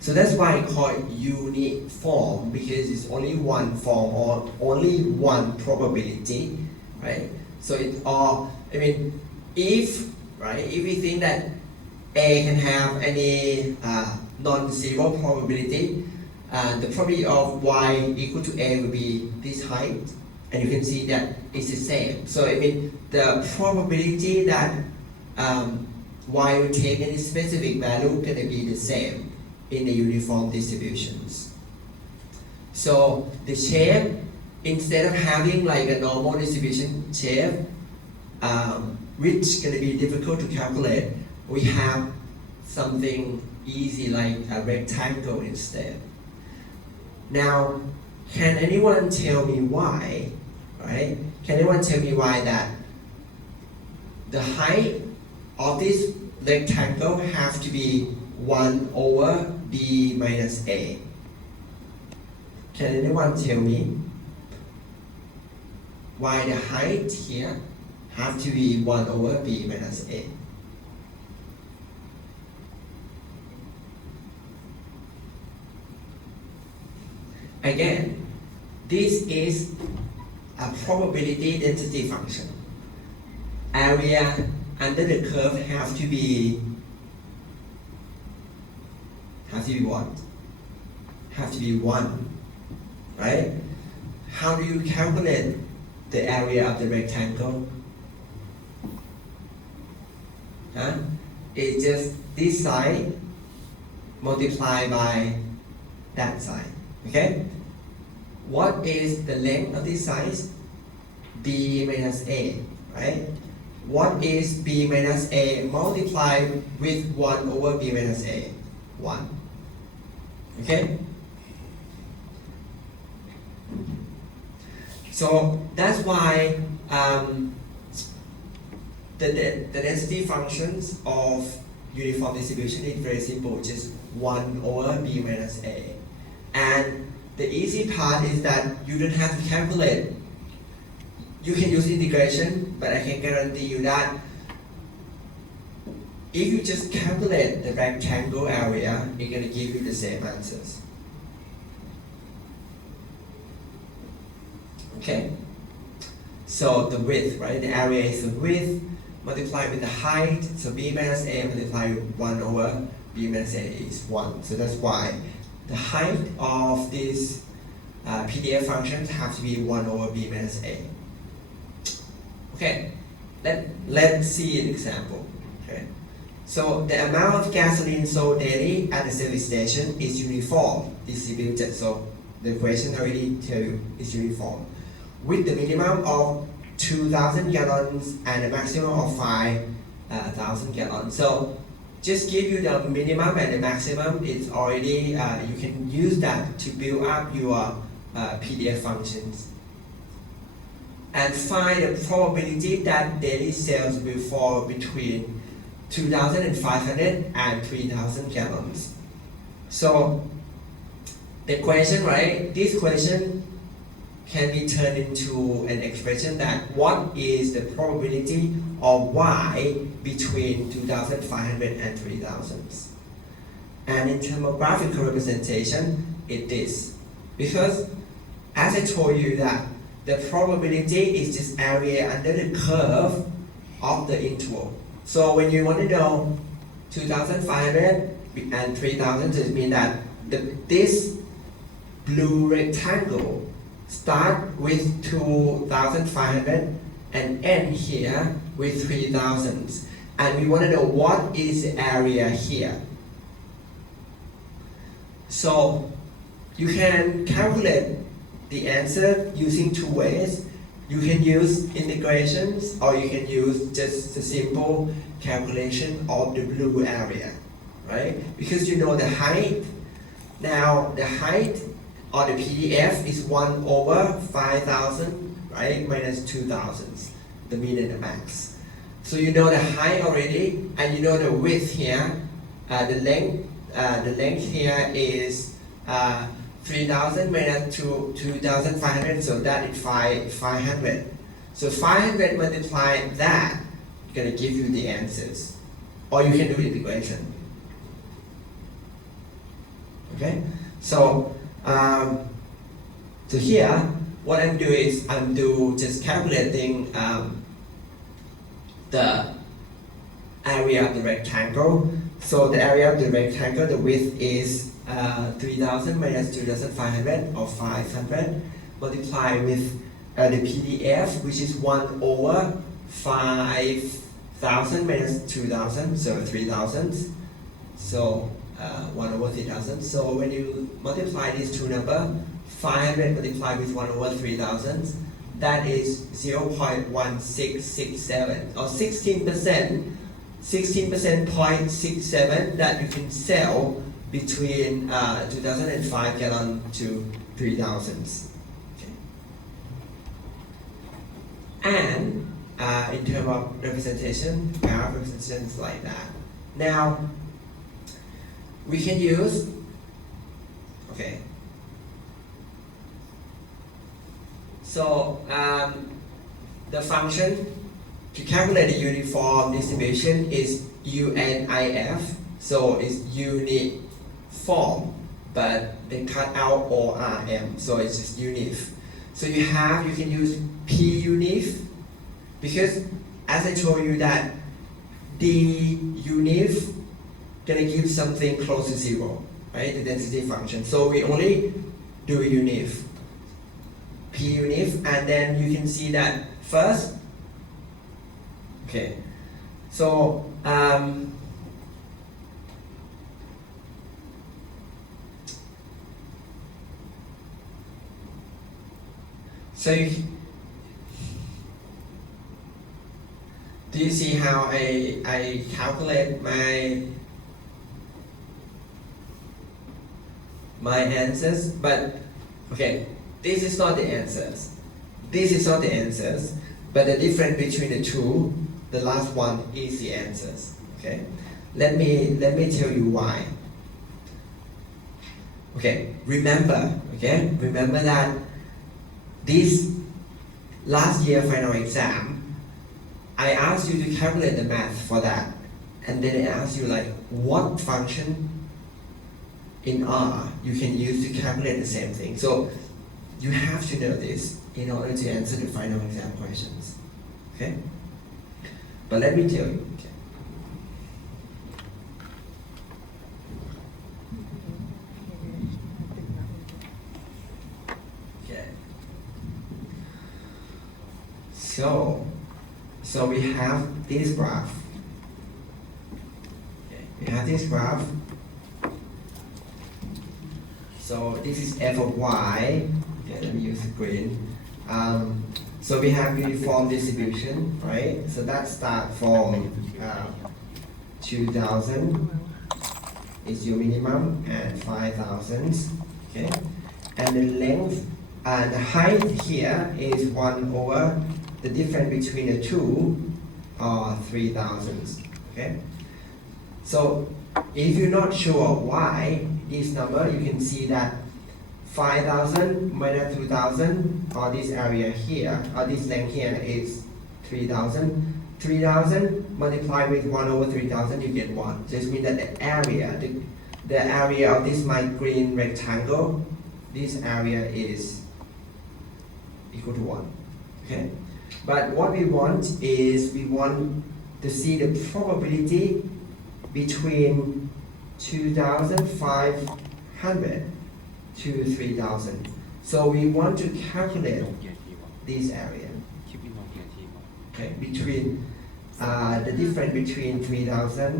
So that's why I call it uniform, because it's only one form or only one probability, right? So it's all, I mean, if we think that A can have any non-zero probability, the probability of y equal to A will be this height, and you can see that it's the same. So I mean, the probability that y will take any specific value gonna be the same in the uniform distributions. So the shape, instead of having like a normal distribution shape, which is going to be difficult to calculate, we have something easy like a rectangle instead. Now, can anyone tell me why, right? Can anyone tell me why that the height of this rectangle have to be 1 over b minus a? Can anyone tell me why the height here have to be 1 over b minus a? Again, this is a probability density function. Area under the curve have to be what? Have to be 1, right? How do you calculate the area of the rectangle? It's just this side multiplied by that side, okay? What is the length of this side? b minus a, right? What is b minus a multiplied with 1 over b minus a? 1. Okay? So that's why the density functions of uniform distribution is very simple, just 1 over b minus a. And the easy part is that you don't have to calculate. You can use integration, but I can guarantee you that if you just calculate the rectangle area, it's going to give you the same answers. Okay? So the width, right? The area is the width multiplied with the height. So b minus a multiplied with 1 over b minus a is 1. So that's why the height of these PDF functions have to be 1 over b minus a. Okay, let's see an example. Okay, so the amount of gasoline sold daily at the service station is uniform distributed. So the question already tell you it's uniform, with the minimum of 2,000 gallons and a maximum of 5,000 gallons. So just give you the minimum and the maximum. It's already you can use that to build up your PDF functions. And find the probability that daily sales will fall between 2,500 and 3,000 gallons. So the question, right? This question can be turned into an expression that what is the probability of y between 2,500 and 3,000? And in terms of graphical representation, it is Because as I told you that the probability is this area under the curve of the interval. So when you want to know 2,500 and 3,000, it means that this blue rectangle start with 2,500 and end here with 3,000. And we want to know what is the area here. So you can calculate the answer using two ways. You can use integrations or you can use just a simple calculation of the blue area, right? Because you know the height. Now the height or the PDF is 1 over 5,000, right? Minus 2,000, the mean and the max. So you know the height already, and you know the width here. The length here is 3,000 minus 2,500, so that is 500. So 500 multiply that, gonna give you the answers. Or you can do integration. Okay? So here, what I'm doing is I'm just calculating the area of the rectangle. So the area of the rectangle, the width is 3,000 minus 2,500 or 500 multiplied with the PDF, which is 1 over 5,000 minus 2,000, so 3,000. So 1 over 3,000. So when you multiply these two numbers, 500 multiplied with 1 over 3,000, that is 0.1667 or 16%. 16.67 that you can sell between 2005 gallon to 3,000. Okay. And in terms of representation, graph representation is like that. Now we can use, okay. So the function to calculate the uniform distribution is UNIF, so it's uniform, but they cut out ORM, so it's just UNIF. So you can use PUNIF, because as I told you that the UNIF gonna give something close to zero, right? The density function. So we only do UNIF, PUNIF, and then you can see that first. Okay, so do you see how I calculate my answers? But okay, this is not the answers. This is not the answers, but the difference between the two. The last one is the answers. Okay, let me tell you why. Okay, remember that this last year final exam, I asked you to calculate the math for that, and then I asked you like what function in R you can use to calculate the same thing. So you have to know this in order to answer the final exam questions. Okay. But let me tell you. Okay. So we have this graph. Okay. We have this graph. So this is f of y. Okay, let me use green. So we have uniform distribution, right? So that starts from 2,000 is your minimum and 5,000, okay? And the length and the height here is 1 over the difference between the two are 3,000, okay? So if you're not sure why this number, you can see that 5,000 minus 2,000, or this area here, or this length here is 3,000. 3,000 multiplied with 1 over 3,000, you get 1. Just means that the area of this my green rectangle this area is equal to 1. Okay? But what we want is we want to see the probability between 2,500 to 3,000. So we want to calculate ลงเกียร์ทีบอก this area. คลิปนี้ลงเกียร์ทีบอก Okay, between the difference between 3,000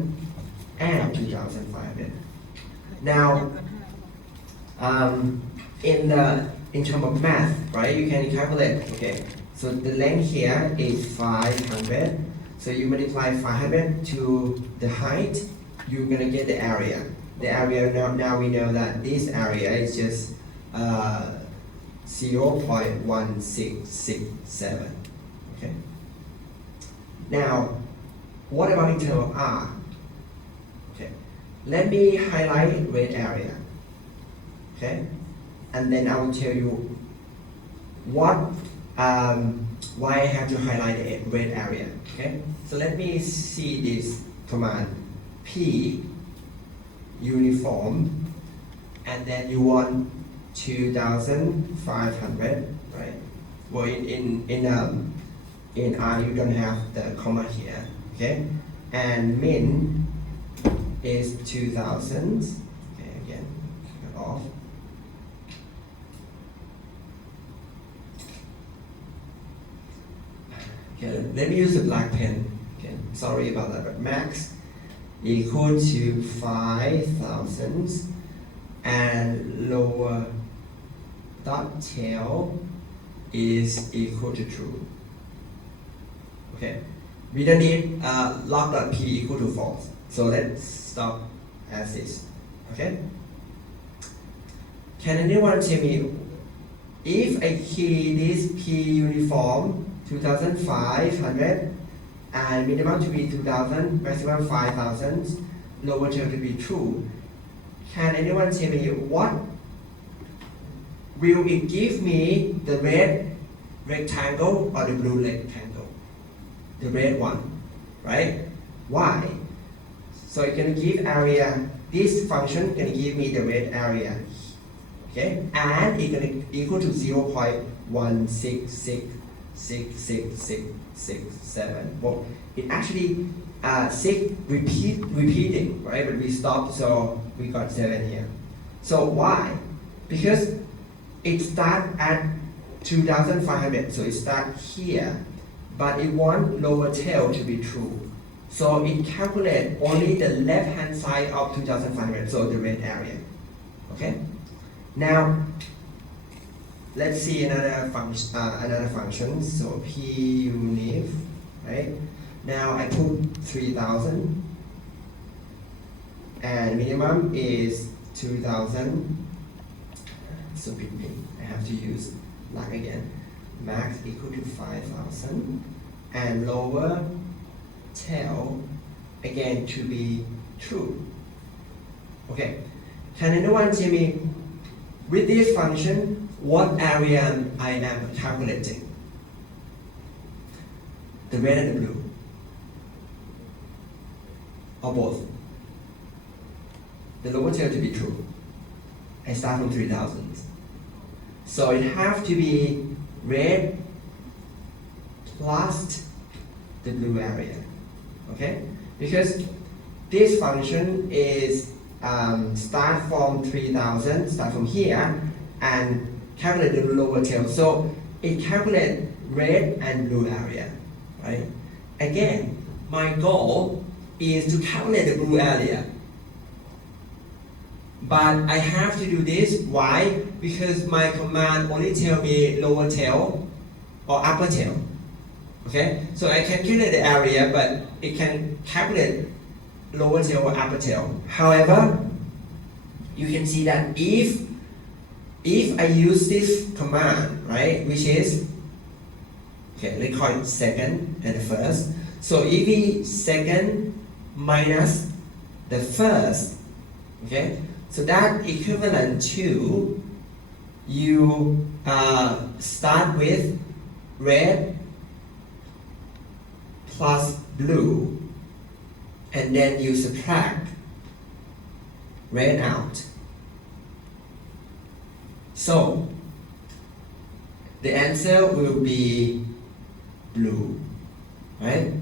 and 2,500. Now, in terms of math, right? You can calculate. Okay, so the length here is 500. So you multiply 500 to the height, you're gonna get the area. The area now we know that this area is just 0.1667. Okay. Now, what about in terms of R? Okay. Let me highlight red area. Okay. And then I will tell you what why I have to highlight the red area. Okay. So let me see this command P uniform, and then you want 2,500, right? Well, in R you don't have the comma here, okay? And min is 2,000. Okay, again, cut off. Okay, let me use the black pen. Okay, sorry about that, but max equal to 5,000 and lower dot tail is equal to true. Okay, we don't need log dot p equal to false. So let's stop as this. Okay. Can anyone tell me if I key this p uniform 2,500 and minimum to be 2,000, maximum 5,000, lower tail to be true? Can anyone tell me what will it give me, the red rectangle or the blue rectangle? The red one, right? Why? So it's going to give area, this function going to give me the red area, okay? And it's going to equal to 0.16666667. Well, it actually 6 repeating, right? But we stopped, so we got 7 here. So why? Because it starts at 2,500, so it starts here, but it wants lower tail to be true. So it calculates only the left-hand side of 2,500, so the red area. Okay? Now, let's see another function. So p unif, right? Now I put 3,000, and minimum is 2,000. So I have to use black again. Max equal to 5,000, and lower tail again to be true. Okay. Can anyone tell me with this function what area I am calculating? The red and the blue, or both? The lower tail to be true. I start from 3,000. So it have to be red plus the blue area, okay? Because this function is start from 3,000, start from here, and calculate the lower tail. So it calculates red and blue area, right? Again, my goal is to calculate the blue area. But I have to do this. Why? Because my command only tell me lower tail or upper tail. Okay? So I can calculate the area, but it can calculate lower tail or upper tail. However, you can see that if I use this command, right, which is, okay, let's call it second and the first. So if we second minus the first, okay, so that equivalent to you start with red plus blue, and then you subtract red out. So So the answer will be blue, right?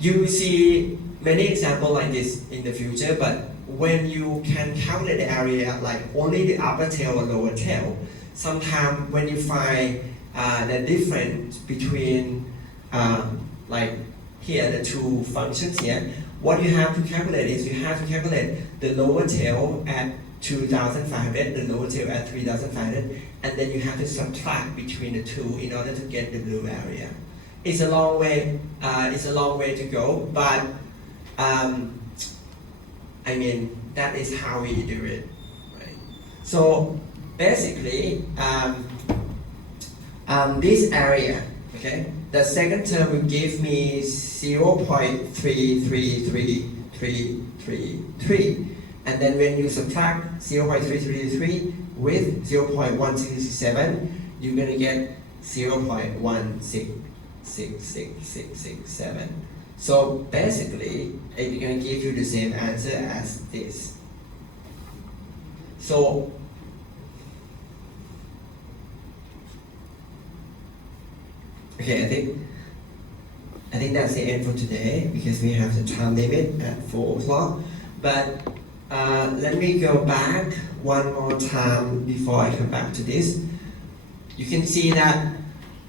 You will see many examples like this in the future, but when you can calculate the area like only the upper tail or lower tail, sometimes when you find the difference between like here the two functions here, what you have to calculate is you have to calculate the lower tail at 2,500, the lower tail at 3,500, and then you have to subtract between the two in order to get the blue area. It's a long way. It's a long way to go, but I mean that is how we do it, right? So basically, this area, okay, the second term will give me 0.333333, and then when you subtract 0.3333 with 0.1667, you're gonna get 0.166667. So basically, it's gonna give you the same answer as this. So okay, I think that's the end for today because we have the time limit at 4 o'clock. But let me go back one more time before I come back to this. You can see that,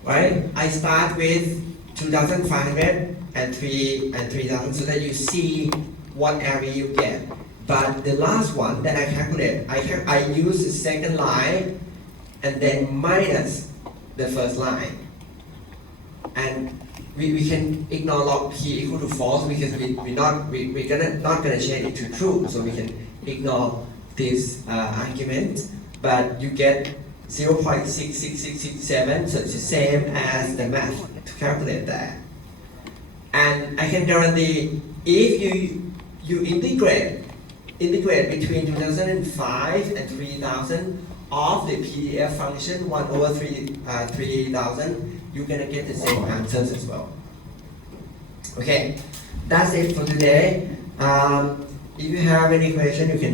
right? I start with 2,500 and 3,000 so that you see what area you get. But the last one that I calculate, I use the second line and then minus the first line. And we can ignore log p equal to false because we're not gonna change it to true, so we can ignore this argument. But you get 0.66667, so it's the same as the math to calculate that. And I can guarantee if you integrate between 2005 and 3000 of the PDF function 1/3,000, you're gonna get the same answers as well. Okay, that's it for today. If you have any question, you can